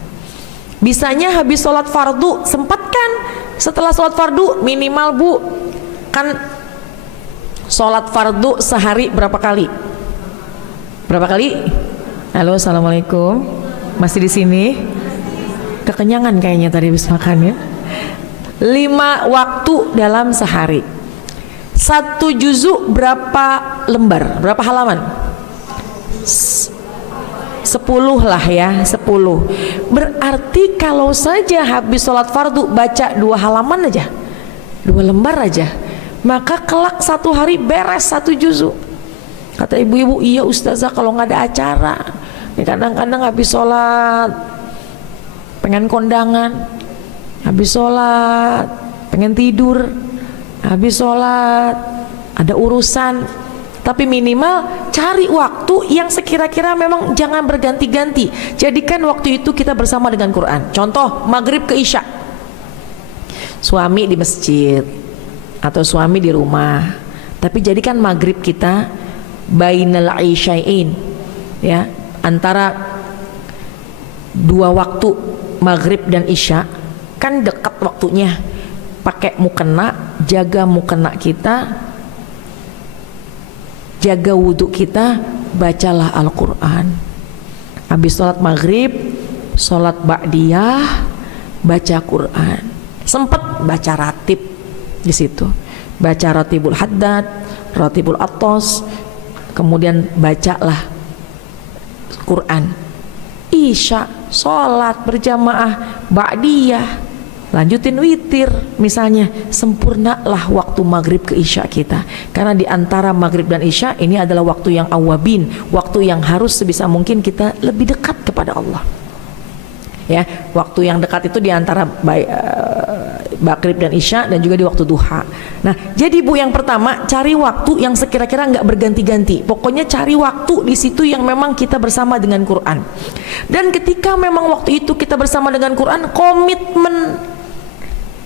Bisanya habis sholat fardu, sempatkan setelah sholat fardu minimal Bu, kan sholat fardu sehari berapa kali? Berapa kali? Halo, assalamualaikum. Masih di sini? Kekenyangan kayaknya tadi habis makan ya. 5 waktu dalam sehari. 1 juzuk berapa lembar? Berapa halaman? 10 lah ya, 10. Berarti kalau saja habis sholat fardu baca 2 halaman aja, 2 lembar aja, maka kelak 1 hari beres 1 juzuk. Kata ibu-ibu, iya ustazah kalau nggak ada acara, kadang-kadang habis sholat pengen kondangan, habis sholat pengen tidur, habis sholat ada urusan. Tapi minimal cari waktu yang sekira-kira memang jangan berganti-ganti. Jadikan waktu itu kita bersama dengan Quran. Contoh, maghrib ke isya, suami di masjid atau suami di rumah, tapi jadikan maghrib kita bainal isyain, ya, antara 2 waktu maghrib dan isya, kan dekat waktunya. Pakai mukena, jaga mukena kita, jaga wudhu kita, bacalah Al-Quran. Habis sholat maghrib, sholat ba'diyah, baca Quran. Sempat baca ratib di situ, baca ratibul haddad, ratibul atos, kemudian bacalah Quran. Isya, sholat berjamaah, ba'diyah, lanjutin witir misalnya, sempurnalah waktu maghrib ke isya kita, karena di antara maghrib dan isya ini adalah waktu yang awabin, waktu yang harus sebisa mungkin kita lebih dekat kepada Allah. Ya, waktu yang dekat itu di antara maghrib dan isya, dan juga di waktu duha. Nah, jadi Bu, yang pertama cari waktu yang sekira-kira nggak berganti-ganti. Pokoknya cari waktu di situ yang memang kita bersama dengan Quran. Dan ketika memang waktu itu kita bersama dengan Quran,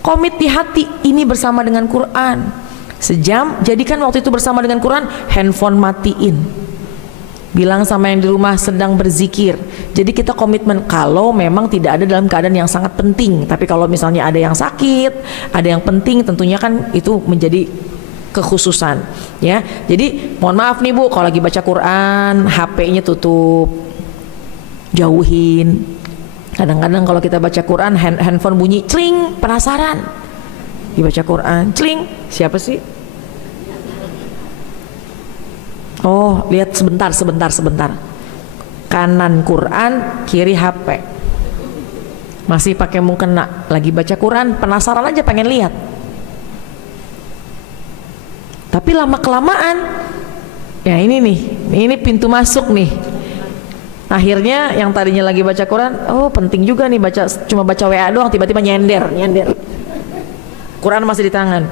komit di hati ini bersama dengan Quran. Sejam, jadikan waktu itu bersama dengan Quran, handphone matiin. Bilang sama yang di rumah sedang berzikir. Jadi kita komitmen kalau memang tidak ada dalam keadaan yang sangat penting. Tapi kalau misalnya ada yang sakit, ada yang penting, tentunya kan itu menjadi kekhususan, ya. Jadi mohon maaf nih Bu, kalau lagi baca Quran, HP-nya tutup, jauhin. Kadang-kadang kalau kita baca Quran, handphone bunyi, cling, penasaran. Dibaca Quran, cling, siapa sih? Oh, lihat sebentar. Kanan Quran, kiri HP. Masih pakai mukena, lagi baca Quran, penasaran aja pengen lihat. Tapi lama kelamaan, ya ini pintu masuk nih. Akhirnya yang tadinya lagi baca Quran, oh penting juga nih cuma baca WA doang, tiba-tiba nyender. Quran masih di tangan.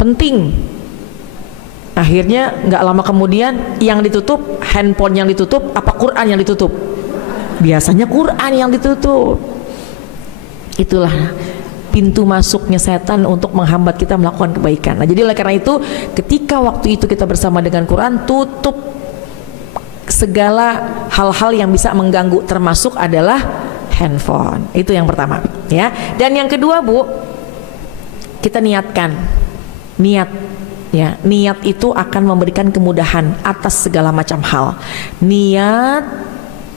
Penting. Akhirnya nggak lama kemudian yang ditutup, handphone yang ditutup, apa Quran yang ditutup? Biasanya Quran yang ditutup. Itulah pintu masuknya setan untuk menghambat kita melakukan kebaikan. Nah, jadi oleh karena itu, ketika waktu itu kita bersama dengan Quran, tutup segala hal-hal yang bisa mengganggu, termasuk adalah handphone. Itu yang pertama, ya. Dan yang kedua Bu, kita niatkan, ya, niat itu akan memberikan kemudahan atas segala macam hal. Niat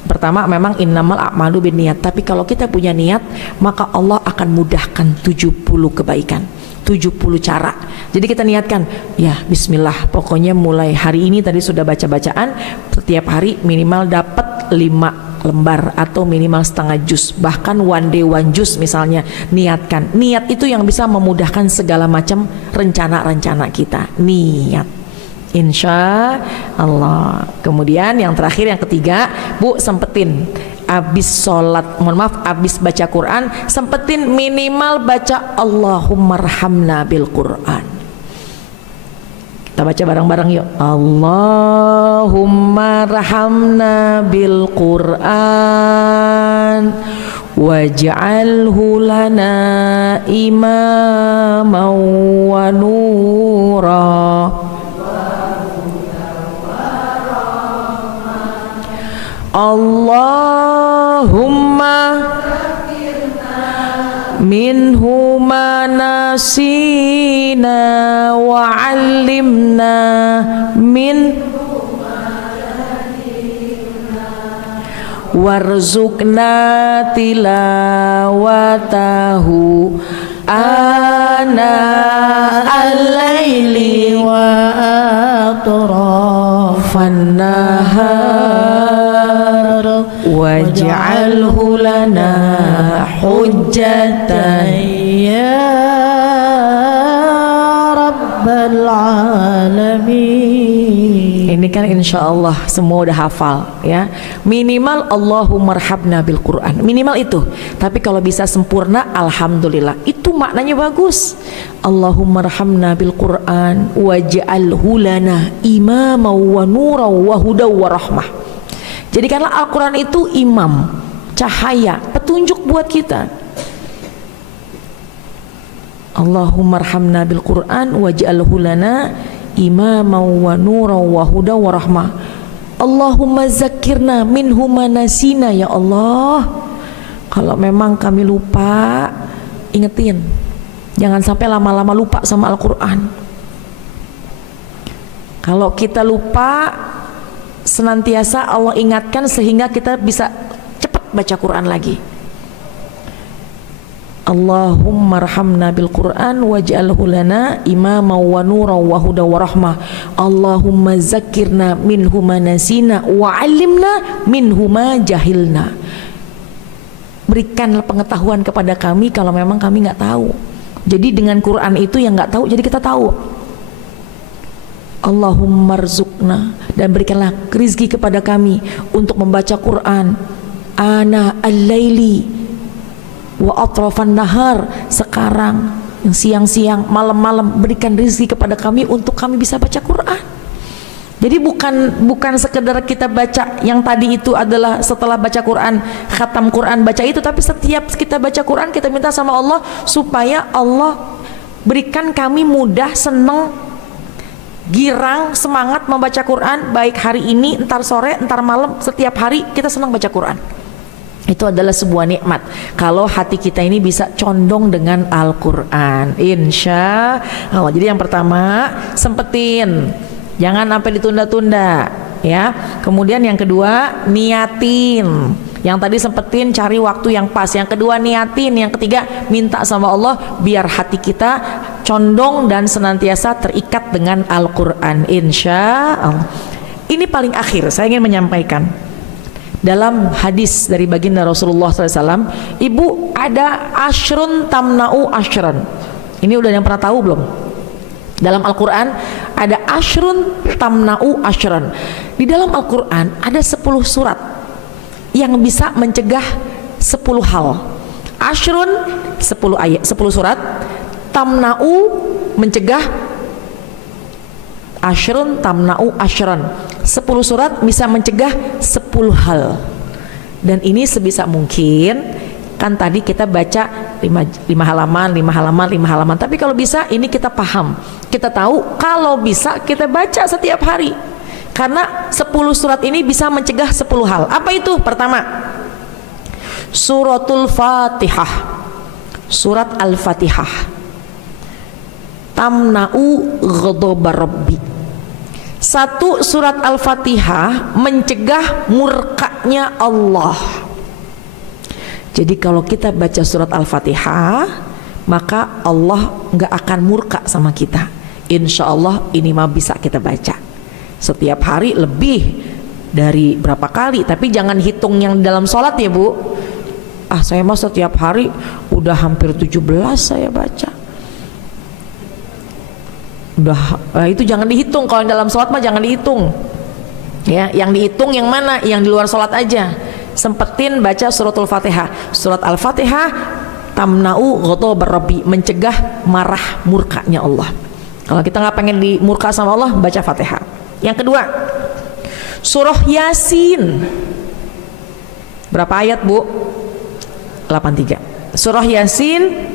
pertama memang innamal a'malu binniyat, tapi kalau kita punya niat, maka Allah akan mudahkan 70 kebaikan, 70 cara. Jadi kita niatkan, ya bismillah, pokoknya mulai hari ini tadi sudah baca-bacaan, setiap hari minimal dapat 5 lembar atau minimal setengah juz, bahkan one day one juz misalnya. Niatkan, niat itu yang bisa memudahkan segala macam rencana-rencana kita. Niat, insya Allah. Kemudian yang terakhir, yang ketiga Bu, sempetin abis sholat, abis baca Quran, sempetin minimal baca Allahummarhamna bil Quran. Kita baca bareng-bareng yuk. Allahumma rahamna bil Quran waj'alhu lana imaman wa nura. Allahumma minhu ma nasina wa 'allimna min warzuqna tilawatahu ana al-laili wa atrafan nahar waj'alhu lana hujjatan ya rabbal alamin. Ini kan insya Allah semua udah hafal, ya. Minimal Allahummarhamna bil Quran, minimal itu. Tapi kalau bisa sempurna, alhamdulillah, itu maknanya bagus. Allahummarhamna bil Quran waj'alhu lana imaman wa nuran wa hudaw wa rahmah. Jadikanlah Al-Quran itu imam, cahaya, petunjuk buat kita. Allahummarhamna bil Quran waj'alhu lana imaman wa nuran wa hudaw wa rahmah. Allahumma zakirna minhu ma nasina, ya Allah. Kalau memang kami lupa, ingetin. Jangan sampai lama-lama lupa sama Al-Quran. Kalau kita lupa, senantiasa Allah ingatkan sehingga kita bisa cepat baca Quran lagi. Allahumma rahamna bil Quran waj'alhu lana imaman wa nuran wa hudaw wa rahmah. Allahumma zakirna minhu ma nasina wa 'allimna minhu ma jahilna. berikanlah pengetahuan kepada kami kalau memang kami nggak tahu. Jadi dengan Quran itu yang nggak tahu jadi kita tahu. Allahumma rzuqna, dan berikanlah rizki kepada kami untuk membaca Quran ana al-laili wa atrafan nahar, sekarang siang-siang, malam-malam, berikan rizki kepada kami untuk kami bisa baca Quran. Jadi bukan sekedar kita baca yang tadi itu adalah setelah baca Quran, khatam Quran baca itu, tapi setiap kita baca Quran kita minta sama Allah supaya Allah berikan kami mudah, senang, girang, semangat membaca Quran, baik hari ini, entar sore, entar malam, setiap hari kita senang baca Quran. Itu adalah sebuah nikmat kalau hati kita ini bisa condong dengan Al-Quran, insya Allah. Jadi yang pertama, sempetin, jangan sampai ditunda-tunda ya. Kemudian yang kedua, niatin. Yang tadi sempetin, cari waktu yang pas. Yang kedua, niatin. Yang ketiga, minta sama Allah biar hati kita condong dan senantiasa terikat dengan Al-Quran, insya Allah. Ini paling akhir saya ingin menyampaikan. Dalam hadis dari baginda Rasulullah SAW, ibu, ada ashrun tamna'u ashran. Ini udah yang pernah tahu belum? Dalam Al-Quran ada ashrun tamna'u ashran. Di dalam Al-Quran ada 10 surat yang bisa mencegah 10 hal. Ashrun 10 ayat, 10 surat. Tamna'u mencegah, ashrun tamna'u ashran, 10 surat bisa mencegah 10 hal. Dan ini sebisa mungkin, kan tadi kita baca 5 halaman, tapi kalau bisa ini kita paham, kita tahu, kalau bisa kita baca setiap hari, karena 10 surat ini bisa mencegah 10 hal. Apa itu? Pertama, suratul Fatihah, surat Al-Fatihah. Tamna'u ghadabar rabbi. Satu, surat Al-Fatihah mencegah murkanya Allah. Jadi kalau kita baca surat Al-Fatihah, maka Allah nggak akan murka sama kita. Insya Allah ini mah bisa kita baca setiap hari lebih dari berapa kali. Tapi jangan hitung yang dalam sholat ya Bu. Saya mah setiap hari udah hampir 17 saya baca. Itu jangan dihitung. Kalau yang dalam sholat mah jangan dihitung ya. Yang dihitung yang mana? Yang di luar sholat aja. Sempetin baca suratul Fatihah. Surat Al-Fatihah, tamna'u ghadabar rabbi, mencegah marah murkanya Allah. Kalau kita nggak pengen dimurka sama Allah, baca Fatihah. Yang kedua, surah Yasin. Berapa ayat Bu? 83. Surah Yasin,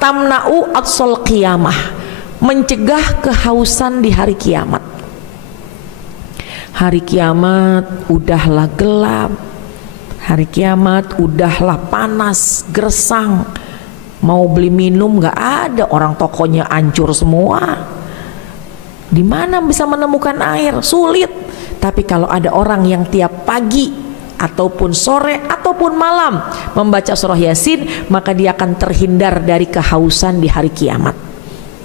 tamna'u atsal qiyamah, mencegah kehausan di hari kiamat. Hari kiamat udahlah gelap, hari kiamat udahlah panas, gersang, mau beli minum nggak ada, orang tokonya hancur semua. Di mana bisa menemukan air? Sulit. Tapi kalau ada orang yang tiap pagi ataupun sore ataupun malam membaca surah Yasin, maka dia akan terhindar dari kehausan di hari kiamat.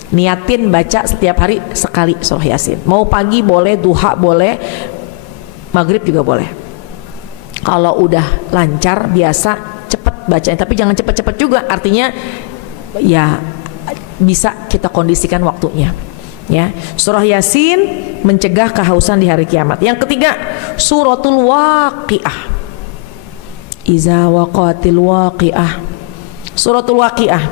Niatin baca setiap hari sekali surah Yasin. Mau pagi boleh, duha boleh, maghrib juga boleh. Kalau udah lancar biasa cepet bacanya, tapi jangan cepet-cepet juga. Artinya ya bisa kita kondisikan waktunya ya. Surah Yasin mencegah kehausan di hari kiamat. Yang ketiga, suratul Waqiah. Iza waqatil waqiah. Suratul Waqiah,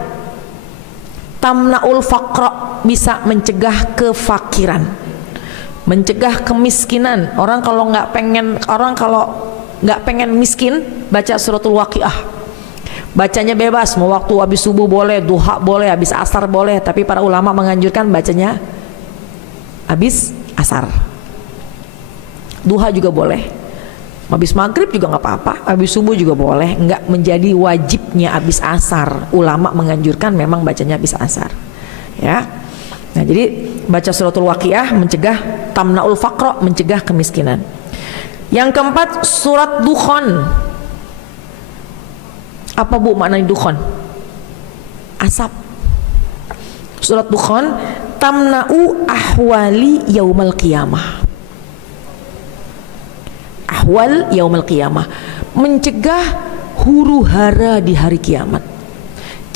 tamna'ul faqra, bisa mencegah kefakiran, mencegah kemiskinan. Orang kalau nggak pengen miskin, baca suratul Waqiah. Bacanya bebas, mau waktu habis subuh boleh, duha boleh, habis asar boleh, tapi para ulama menganjurkan bacanya habis asar. Duha juga boleh, habis maghrib juga nggak apa-apa, habis subuh juga boleh, nggak menjadi wajibnya habis asar. Ulama menganjurkan memang bacanya habis asar ya. Nah jadi baca suratul Waqiah mencegah, tamna'ul faqra, mencegah kemiskinan. Yang keempat, surat Dukhan. Apa Bu maknanya Dukhan? Asap. Surat Dukhan, tamna'u ahwali yaumal qiyamah. Ahwal yaumil qiyamah, mencegah huru hara di hari kiamat.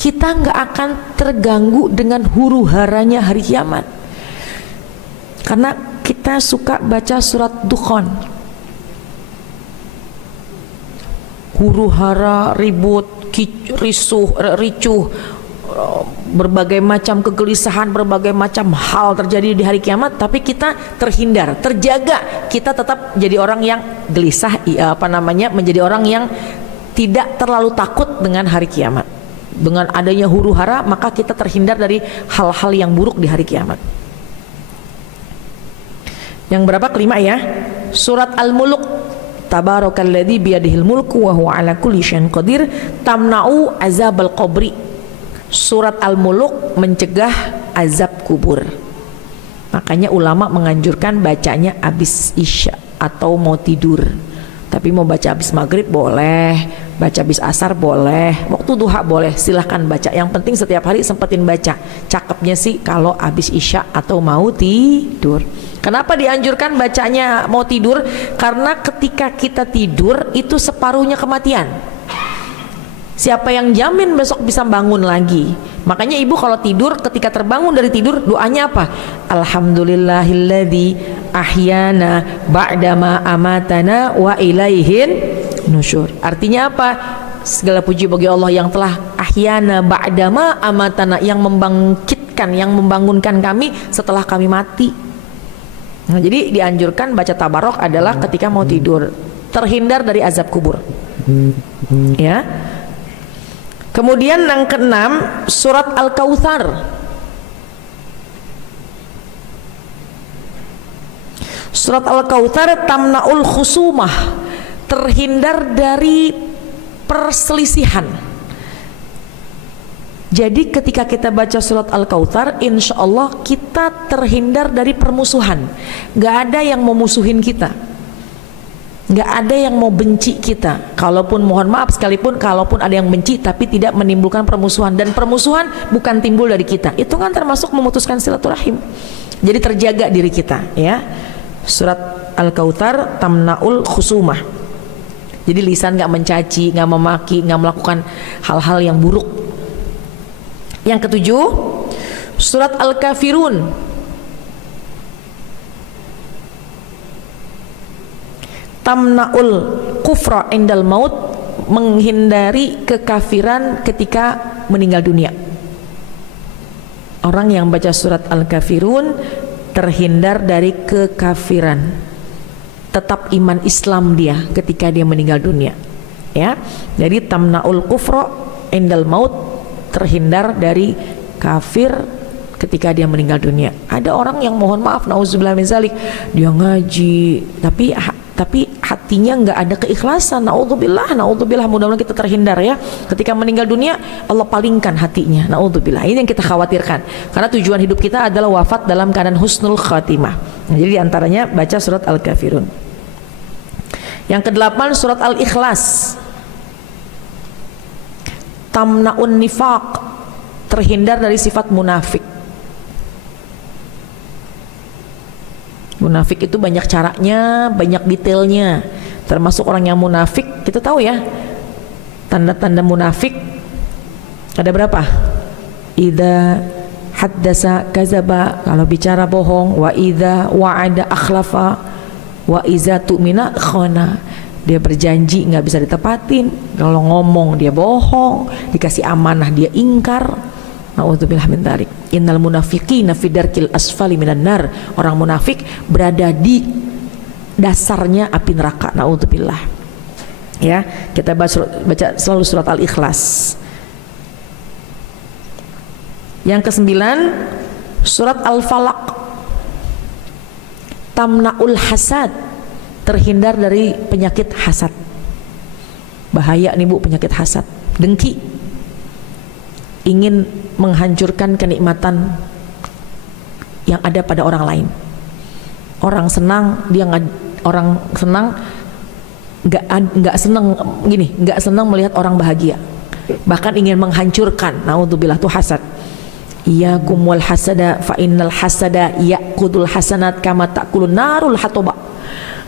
Kita nggak akan terganggu dengan huru haranya hari kiamat, karena kita suka baca surat Dukhan. Huru hara, ribut, ricuh, berbagai macam kegelisahan, berbagai macam hal terjadi di hari kiamat, tapi kita terhindar, terjaga, kita tetap jadi orang yang gelisah, menjadi orang yang tidak terlalu takut dengan hari kiamat. Dengan adanya huru hara, maka kita terhindar dari hal-hal yang buruk di hari kiamat. Yang berapa? Kelima ya, surat Al-Mulk. Tabarakalladzi biyadihil mulku wa huwa ala kulli syai'in qadir tamna'u azabal qabri. Surat Al-Mulk mencegah azab kubur. Makanya ulama menganjurkan bacanya habis isya atau mau tidur. Tapi mau baca habis maghrib boleh, baca habis asar boleh, waktu duha boleh, silahkan baca. Yang penting setiap hari sempetin baca. Cakepnya sih kalau habis isya atau mau tidur. Kenapa dianjurkan bacanya mau tidur? Karena ketika kita tidur itu separuhnya kematian. Siapa yang jamin besok bisa bangun lagi? Makanya ibu kalau tidur, ketika terbangun dari tidur, doanya apa? Alhamdulillahilladzi ahyana ba'dama amatana wa ilaihin nusyur. Artinya apa? Segala puji bagi Allah yang telah ahyana ba'dama amatana, yang membangkitkan, yang membangunkan kami setelah kami mati. Nah, jadi dianjurkan baca tabarok adalah ketika mau tidur, terhindar dari azab kubur. Ya. Kemudian yang keenam, surat Al-Kautsar. Surat Al-Kautsar tamnaul khusumah, terhindar dari perselisihan. Jadi ketika kita baca surat Al-Kautsar, insya Allah kita terhindar dari permusuhan. Gak ada yang mau musuhin kita, gak ada yang mau benci kita. Kalaupun mohon maaf sekalipun, kalaupun ada yang benci tapi tidak menimbulkan permusuhan. Dan permusuhan bukan timbul dari kita, itu kan termasuk memutuskan silaturahim. Jadi terjaga diri kita ya. Surat Al-Kautsar tamnaul khusumah. Jadi lisan gak mencaci, gak memaki, gak melakukan hal-hal yang buruk. Yang ketujuh, surat Al-Kafirun. Tamnaul kufra indal maut, menghindari kekafiran ketika meninggal dunia. Orang yang baca surat Al-Kafirun terhindar dari kekafiran, tetap iman Islam dia ketika dia meninggal dunia ya. Jadi tamnaul kufra indal maut, terhindar dari kafir ketika dia meninggal dunia. Ada orang yang mohon maaf, nauzubillah min zalik, dia ngaji tapi hatinya nggak ada keikhlasan. Naudzubillah, mudah-mudahan kita terhindar ya. Ketika meninggal dunia Allah palingkan hatinya. Naudzubillah. Ini yang kita khawatirkan. Karena tujuan hidup kita adalah wafat dalam keadaan husnul khatimah. Nah, jadi diantaranya baca surat Al-Kafirun. Yang kedelapan, surat Al-Ikhlas. Tamnaun nifaq, terhindar dari sifat munafik. Munafik itu banyak caranya, banyak detailnya. Termasuk orang yang munafik, kita tahu ya, tanda-tanda munafik ada berapa? Idza haddasa kazaba, kalau bicara bohong. Wa idza wa'ada akhlafa, wa idza tu'mina khana. Dia berjanji nggak bisa ditepatin, kalau ngomong dia bohong, dikasih amanah dia ingkar. Na'udzubillah min dzalik. Innal munafiqina fi darkil asfali minan nar. Orang munafik berada di dasarnya api neraka. Na'udzubillah. Ya, kita baca selalu surat Al-Ikhlas. Yang kesembilan, surat Al-Falaq. Tamnaul hasad, terhindar dari penyakit hasad. Bahaya nih Bu, penyakit hasad. Dengki, ingin menghancurkan kenikmatan yang ada pada orang lain. Orang senang, dia orang senang nggak senang gini, nggak senang melihat orang bahagia, bahkan ingin menghancurkan. Naudzubillah, itu hasad. Iyyakum wal hasada fa innal hasada ya'kudul hasanat kama ta'kulun narul hatoba.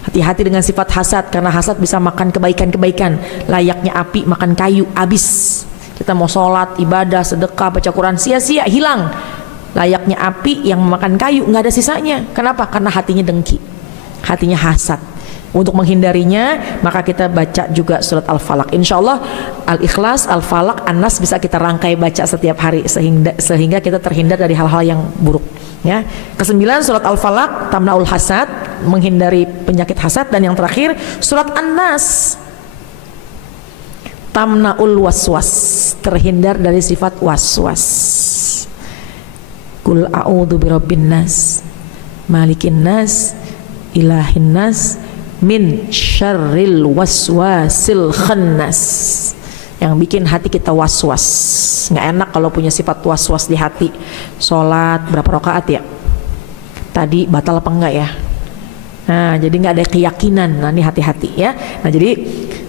Hati-hati dengan sifat hasad, karena hasad bisa makan kebaikan-kebaikan. Layaknya api makan kayu, habis. Kita mau sholat, ibadah, sedekah, baca Quran, sia-sia, hilang. Layaknya api yang memakan kayu, nggak ada sisanya. Kenapa? Karena hatinya dengki, hatinya hasad. Untuk menghindarinya, maka kita baca juga surat Al-Falaq. Insya Allah Al-Ikhlas, Al-Falaq, An-Nas bisa kita rangkai baca setiap hari sehingga kita terhindar dari hal-hal yang buruk. Ya, kesembilan surat Al-Falaq, tamnaul hasad, menghindari penyakit hasad. Dan yang terakhir surat An-Nas, tamnaul waswas, terhindar dari sifat waswas. Qul a'udzu birabbin nas, malikin nas, ilahin nas, min syarril waswasil khannas, yang bikin hati kita waswas. Nggak enak kalau punya sifat waswas di hati. Sholat berapa rakaat ya? Tadi batal apa enggak ya? Nah, jadi nggak ada keyakinan. Nah, ini hati-hati ya. Nah, jadi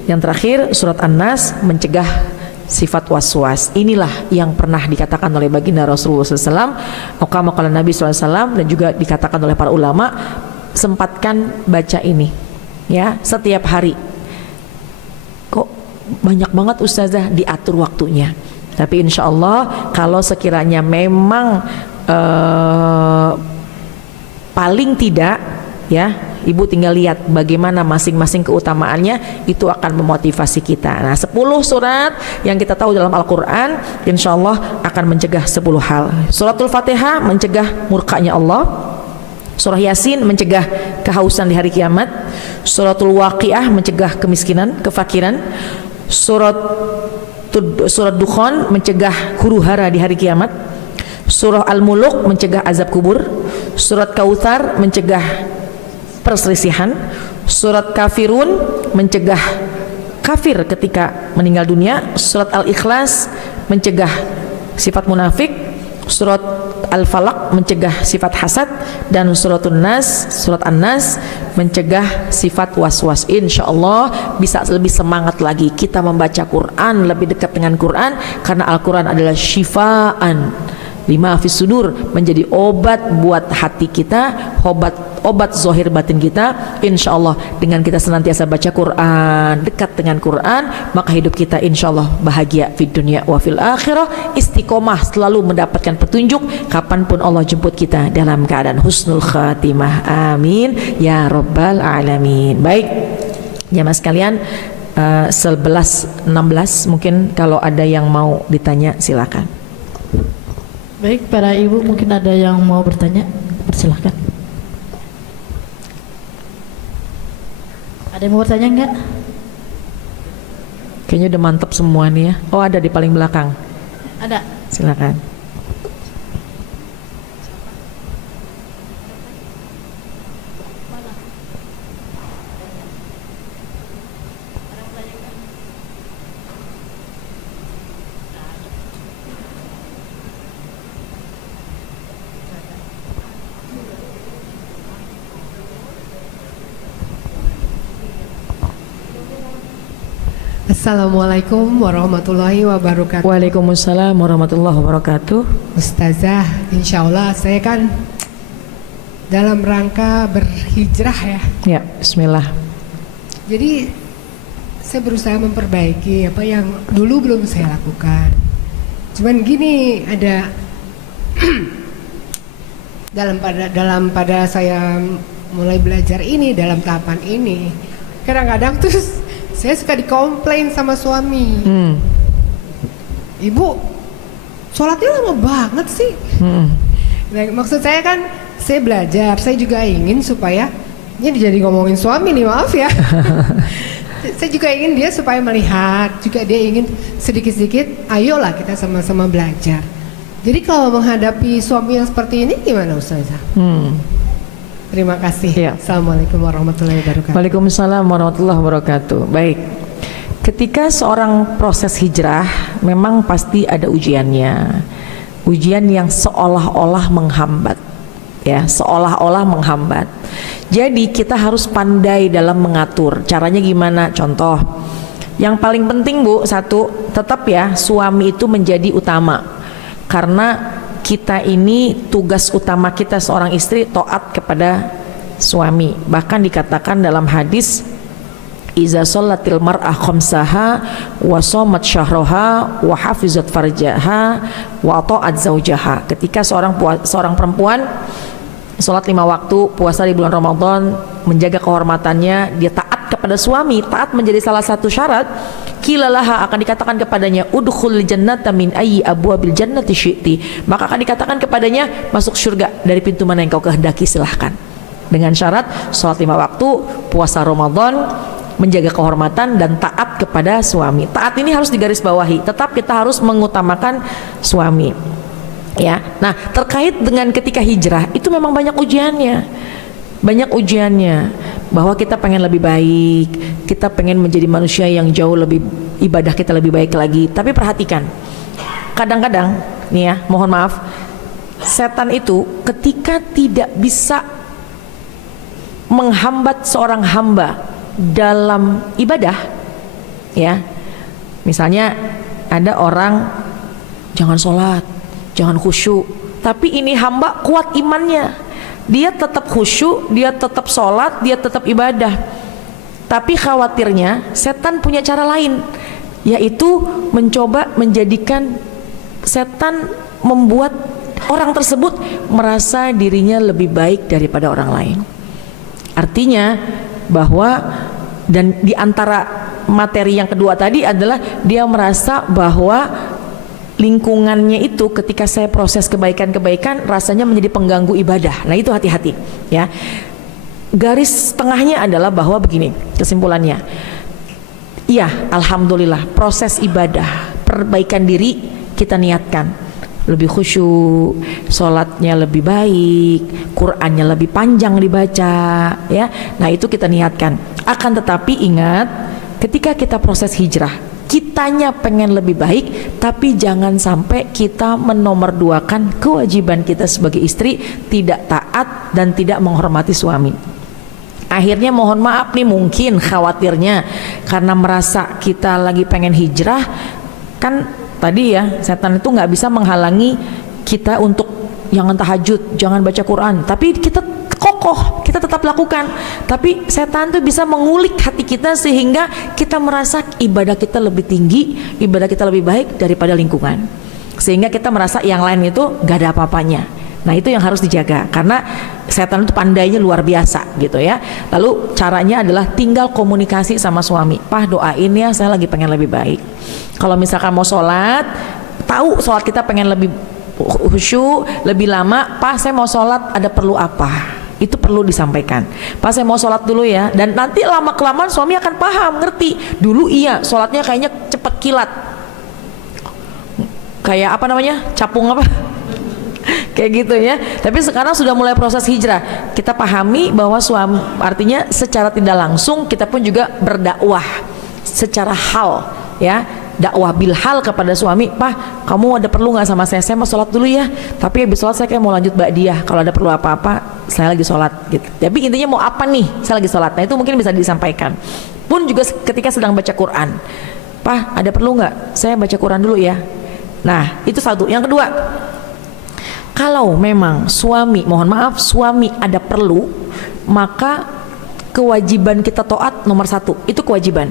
yang terakhir surat An-Nas mencegah sifat waswas. Inilah yang pernah dikatakan oleh baginda Rasulullah SAW, maqala Nabi SAW, dan juga dikatakan oleh para ulama. Sempatkan baca ini ya setiap hari. Kok banyak banget ustazah? Diatur waktunya. Tapi insya Allah kalau sekiranya memang paling tidak ya, ibu tinggal lihat bagaimana masing-masing keutamaannya, itu akan memotivasi kita. Nah, 10 surat yang kita tahu dalam Al-Quran insya Allah akan mencegah 10 hal. Suratul Fatihah mencegah murkanya Allah. Surah Yasin mencegah kehausan di hari kiamat. Suratul Waqiah mencegah kemiskinan, kefakiran. Surat Dukhan mencegah huru-hara di hari kiamat. Surah Al-Muluk mencegah azab kubur. Surat Kautsar mencegah perselisihan. Surat Kafirun mencegah kafir ketika meninggal dunia. Surat Al-Ikhlas mencegah sifat munafik. Surat Al-Falaq mencegah sifat hasad. Dan surat An-Nas mencegah sifat was-was. Insya Allah bisa lebih semangat lagi kita membaca Quran, lebih dekat dengan Quran, karena Al-Quran adalah syifaan lima fis sudur, menjadi obat buat hati kita, obat zahir batin kita. Insya Allah dengan kita senantiasa baca Quran, dekat dengan Quran, maka hidup kita insya Allah bahagia di dunia wa fil akhirah, istiqomah, selalu mendapatkan petunjuk kapanpun Allah jemput kita dalam keadaan husnul khatimah. Amin ya rabbal alamin. Baik jamaah sekalian, 11.16 mungkin kalau ada yang mau ditanya silakan. Baik, para ibu mungkin ada yang mau bertanya, persilahkan. Ada yang mau bertanya enggak? Kayaknya udah mantap semua nih ya. Oh, ada di paling belakang. Ada. Silakan. Assalamualaikum warahmatullahi wabarakatuh. Waalaikumsalam warahmatullahi wabarakatuh. Ustazah, insya Allah saya kan dalam rangka berhijrah ya. Ya, bismillah. Jadi saya berusaha memperbaiki apa yang dulu belum saya lakukan. Cuman gini, ada dalam pada saya mulai belajar ini, dalam tahapan ini, kadang-kadang terus saya suka dikomplain sama suami. Ibu, sholatnya lama banget sih. Nah, maksud saya kan, saya belajar, saya juga ingin supaya, ini jadi ngomongin suami nih, maaf ya. Saya juga ingin dia supaya melihat, juga dia ingin sedikit-sedikit, ayolah kita sama-sama belajar. Jadi kalau menghadapi suami yang seperti ini gimana Ustazah? Terima kasih. Ya. Assalamualaikum warahmatullahi wabarakatuh. Waalaikumsalam warahmatullahi wabarakatuh. Baik. Ketika seorang proses hijrah, memang pasti ada ujiannya. Ujian yang seolah-olah menghambat. Ya, seolah-olah menghambat. Jadi kita harus pandai dalam mengatur. Caranya gimana? Contoh. Yang paling penting Bu, satu, tetap ya suami itu menjadi utama. Karena kita ini tugas utama kita seorang istri taat kepada suami. Bahkan dikatakan dalam hadis, iza sholatil mar'ah khamsaha wa shamat syahraha wa hafizat farjaha wa ta'at zaujaha. Ketika seorang perempuan sholat 5 waktu, puasa di bulan Ramadan, menjaga kehormatannya, dia taat kepada suami, taat menjadi salah satu syarat, kilalaha, akan dikatakan kepadanya, udkhul jannata min ayyi abwabil jannati syi'ti, maka akan dikatakan kepadanya, masuk surga dari pintu mana yang kau kehendaki, silahkan. Dengan syarat sholat 5 waktu, puasa Ramadan, menjaga kehormatan dan taat kepada suami. Taat ini harus digarisbawahi, tetap kita harus mengutamakan suami. Ya, nah terkait dengan ketika hijrah itu memang banyak ujiannya, bahwa kita pengen lebih baik, kita pengen menjadi manusia yang jauh lebih, ibadah kita lebih baik lagi. Tapi perhatikan, kadang-kadang nih ya, mohon maaf, setan itu ketika tidak bisa menghambat seorang hamba dalam ibadah, ya, misalnya ada orang jangan sholat, jangan khusyuk, tapi ini hamba kuat imannya, dia tetap khusyuk, dia tetap sholat, dia tetap ibadah. Tapi khawatirnya setan punya cara lain, yaitu mencoba menjadikan, setan membuat orang tersebut merasa dirinya lebih baik daripada orang lain. Artinya bahwa, dan di antara materi yang kedua tadi adalah dia merasa bahwa lingkungannya itu ketika saya proses kebaikan-kebaikan rasanya menjadi pengganggu ibadah. Nah itu hati-hati ya. Garis tengahnya adalah bahwa begini kesimpulannya, iya alhamdulillah proses ibadah perbaikan diri kita niatkan lebih khusyuk, sholatnya lebih baik, Qur'annya lebih panjang dibaca, ya. Nah itu kita niatkan. Akan tetapi ingat, ketika kita proses hijrah, kitanya pengen lebih baik, tapi jangan sampai kita menomorduakan kewajiban kita sebagai istri, tidak taat dan tidak menghormati suami. Akhirnya mohon maaf nih, mungkin khawatirnya karena merasa kita lagi pengen hijrah, kan tadi ya, setan itu nggak bisa menghalangi kita untuk jangan tahajud, jangan baca Quran, tapi kita kokoh, kita tetap lakukan. Tapi setan tuh bisa mengulik hati kita sehingga kita merasa ibadah kita lebih tinggi, ibadah kita lebih baik daripada lingkungan, sehingga kita merasa yang lain itu nggak ada apa-apanya. Nah itu yang harus dijaga, karena setan itu pandainya luar biasa gitu ya. Lalu caranya adalah tinggal komunikasi sama suami, Pah doain ya, saya lagi pengen lebih baik. Kalau misalkan mau sholat, tahu sholat kita pengen lebih khusyuk, lebih lama, Pah saya mau sholat, ada perlu apa? Itu perlu disampaikan. Pah saya mau sholat dulu ya. Dan nanti lama kelamaan suami akan paham, ngerti. Dulu iya sholatnya kayaknya cepet kilat, kayak apa namanya, capung apa kayak gitu ya. Tapi sekarang sudah mulai proses hijrah, kita pahami bahwa suami, artinya secara tidak langsung kita pun juga berdakwah secara hal ya, dakwah bilhal kepada suami. Pah kamu ada perlu nggak sama saya mau sholat dulu ya, tapi habis sholat saya kayak mau lanjut ba'diyah, kalau ada perlu apa-apa saya lagi sholat gitu. Tapi intinya mau apa nih, saya lagi sholat. Nah itu mungkin bisa disampaikan. Pun juga ketika sedang baca Quran, Pah ada perlu nggak saya baca Quran dulu ya. Nah itu satu. Yang kedua, kalau memang suami, mohon maaf, suami ada perlu, maka kewajiban kita taat nomor satu, itu kewajiban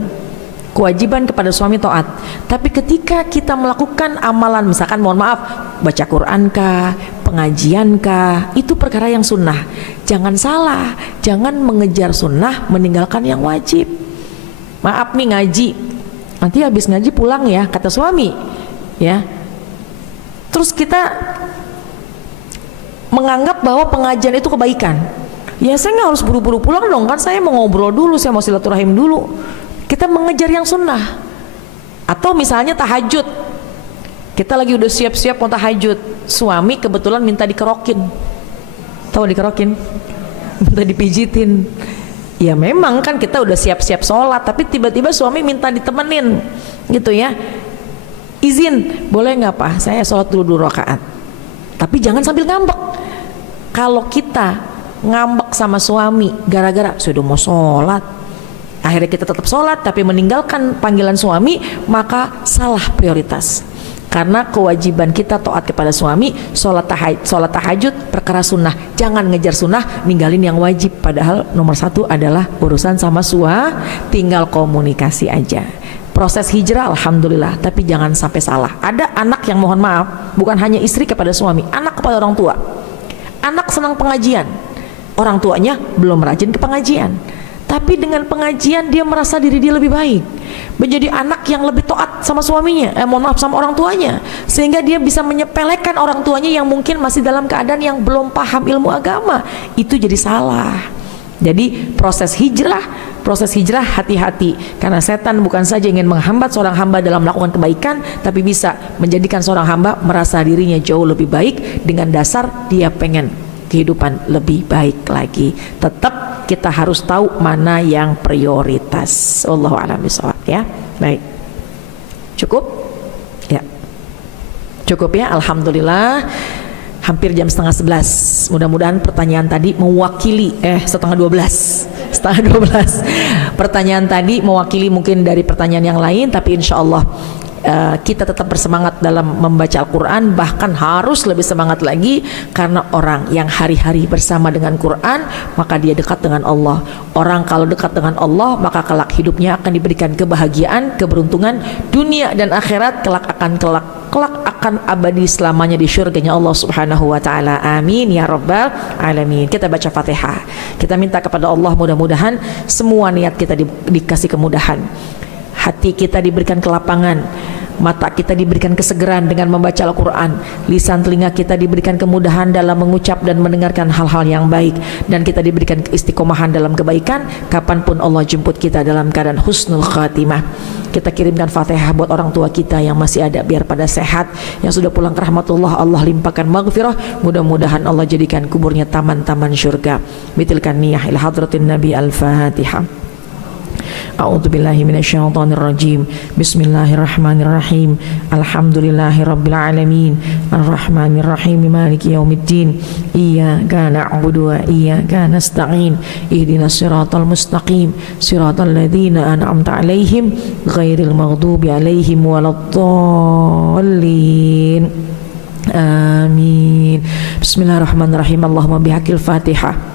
kepada suami taat. Tapi ketika kita melakukan amalan, misalkan mohon maaf, baca Quran kah, pengajian kah, itu perkara yang sunnah. Jangan salah, jangan mengejar sunnah meninggalkan yang wajib. Maaf nih ngaji, nanti habis ngaji pulang ya, kata suami ya. Terus kita menganggap bahwa pengajian itu kebaikan. Ya saya nggak harus buru-buru pulang dong, kan saya mau ngobrol dulu, saya mau silaturahim dulu. Kita mengejar yang sunnah. Atau misalnya tahajud, kita lagi udah siap-siap mau tahajud, suami kebetulan minta dikerokin. Tahu dikerokin? Minta dipijitin. Ya memang kan kita udah siap-siap sholat, tapi tiba-tiba suami minta ditemenin gitu ya. Izin, boleh nggak Pak? Saya sholat dulu 2 rakaat. Tapi jangan sambil ngambek. Kalau kita ngambek sama suami gara-gara sudah mau sholat, akhirnya kita tetap sholat tapi meninggalkan panggilan suami, maka salah prioritas. Karena kewajiban kita taat kepada suami, sholat tahajud perkara sunnah. Jangan ngejar sunnah, ninggalin yang wajib. Padahal nomor satu adalah urusan sama tinggal komunikasi aja. Proses hijrah alhamdulillah, tapi jangan sampai salah. Ada anak yang mohon maaf, bukan hanya istri kepada suami, anak kepada orang tua. Anak senang pengajian, orang tuanya belum rajin ke pengajian, tapi dengan pengajian dia merasa diri dia lebih baik, menjadi anak yang lebih taat sama suaminya, mohon maaf sama orang tuanya, sehingga dia bisa menyepelekan orang tuanya yang mungkin masih dalam keadaan yang belum paham ilmu agama. Itu jadi salah. Jadi proses hijrah hati-hati, karena setan bukan saja ingin menghambat seorang hamba dalam melakukan kebaikan, tapi bisa menjadikan seorang hamba merasa dirinya jauh lebih baik dengan dasar dia pengen kehidupan lebih baik lagi. Tetap kita harus tahu mana yang prioritas. Wallahu a'lam bishawab ya. Baik. Cukup? Ya. Cukup ya, alhamdulillah. Hampir jam 11:30. Mudah-mudahan pertanyaan tadi mewakili setengah 12. Pertanyaan tadi mewakili mungkin dari pertanyaan yang lain, tapi insya Allah kita tetap bersemangat dalam membaca Al-Quran, bahkan harus lebih semangat lagi, karena orang yang hari-hari bersama dengan Quran maka dia dekat dengan Allah. Orang kalau dekat dengan Allah maka kelak hidupnya akan diberikan kebahagiaan, keberuntungan dunia dan akhirat, kelak akan abadi selamanya di syurganya Allah Subhanahu wa taala. Amin ya rabbal alamin. Kita baca Fatihah. Kita minta kepada Allah mudah-mudahan semua niat kita dikasih kemudahan. Hati kita diberikan kelapangan, mata kita diberikan kesegeran dengan membaca Al-Quran, lisan telinga kita diberikan kemudahan dalam mengucap dan mendengarkan hal-hal yang baik, dan kita diberikan istiqomahan dalam kebaikan kapanpun Allah jemput kita dalam keadaan husnul khatimah. Kita kirimkan Fatihah buat orang tua kita yang masih ada, biar pada sehat. Yang sudah pulang ke rahmatullah, Allah limpahkan maghfirah. Mudah-mudahan Allah jadikan kuburnya taman-taman syurga. Bitilkan niyah ila hadratin Nabi. Al-Fatihah. A'udzu billahi minasyaitonir rajim. Bismillahirrahmanirrahim. Alhamdulillahi rabbil alamin. Arrahmanir rahim. Maliki yaumiddin. Iyyaka na'budu wa iyyaka nasta'in. Ihdinas siratal mustaqim. Siratal ladzina an'amta 'alaihim ghairil maghdubi 'alaihim waladdallin. Amin. Bismillahirrahmanirrahim. Allahumma bihaqqil Fatihah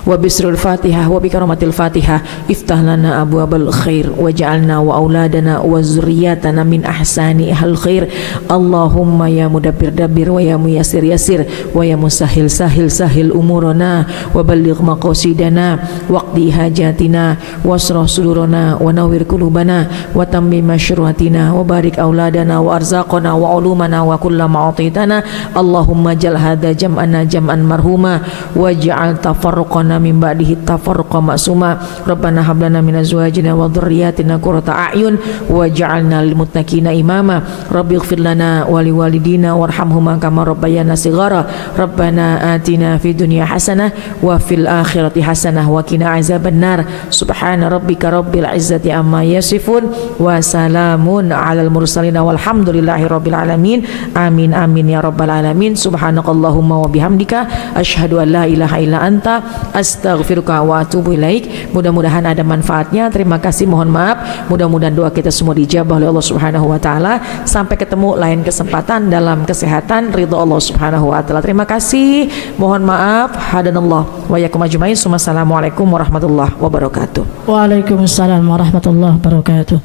wa bisrul Fatihah wa bikaramatil Fatihah iftah lana abwabal khair waj'alna wa auladana wa zurriyatana min ahsani ahal khair. Allahumma ya mudabbir dabbir wa ya muyassir yassir wa ya musahil sahil umurana wa balligh maqasidana waqdi hajatina wasrah sudurana wa nawwir qulubana wa tammim masyruatina wa barik auladana wa arzaqana wa ulumana wa kullama atitana. Allahumma jal hadza jam'ana jam'an marhuma waj'al tafarruqana min ba'dihi tafarruqa ma'suma. Rabbana hab lana min azwajina wa dhurriyyatina qurrata a'yun waj'alna lil muttaqina imama. Rabbighfir lana wa liwalidina warhamhuma kama rabbayana shighara. Rabbana atina fid dunya hasanah wa fil akhirati hasanah wa qina azabannar. Subhana rabbika rabbil izzati amma yasifun wa salamun alal mursalin walhamdulillahi rabbil alamin. Amin amin ya rabbal alamin. Subhanakallahumma wa bihamdika asyhadu an la ilaha illa anta astaghfiruka wa atubu ilaik. Mudah-mudahan ada manfaatnya. Terima kasih, mohon maaf. Mudah-mudahan doa kita semua dijabah oleh Allah Subhanahu wa taala. Sampai ketemu lain kesempatan dalam kesehatan ridho Allah Subhanahu wa taala. Terima kasih. Mohon maaf. Hadanallah wa yakum ajmain. Assalamualaikum warahmatullahi wabarakatuh. Waalaikumsalam warahmatullahi wabarakatuh.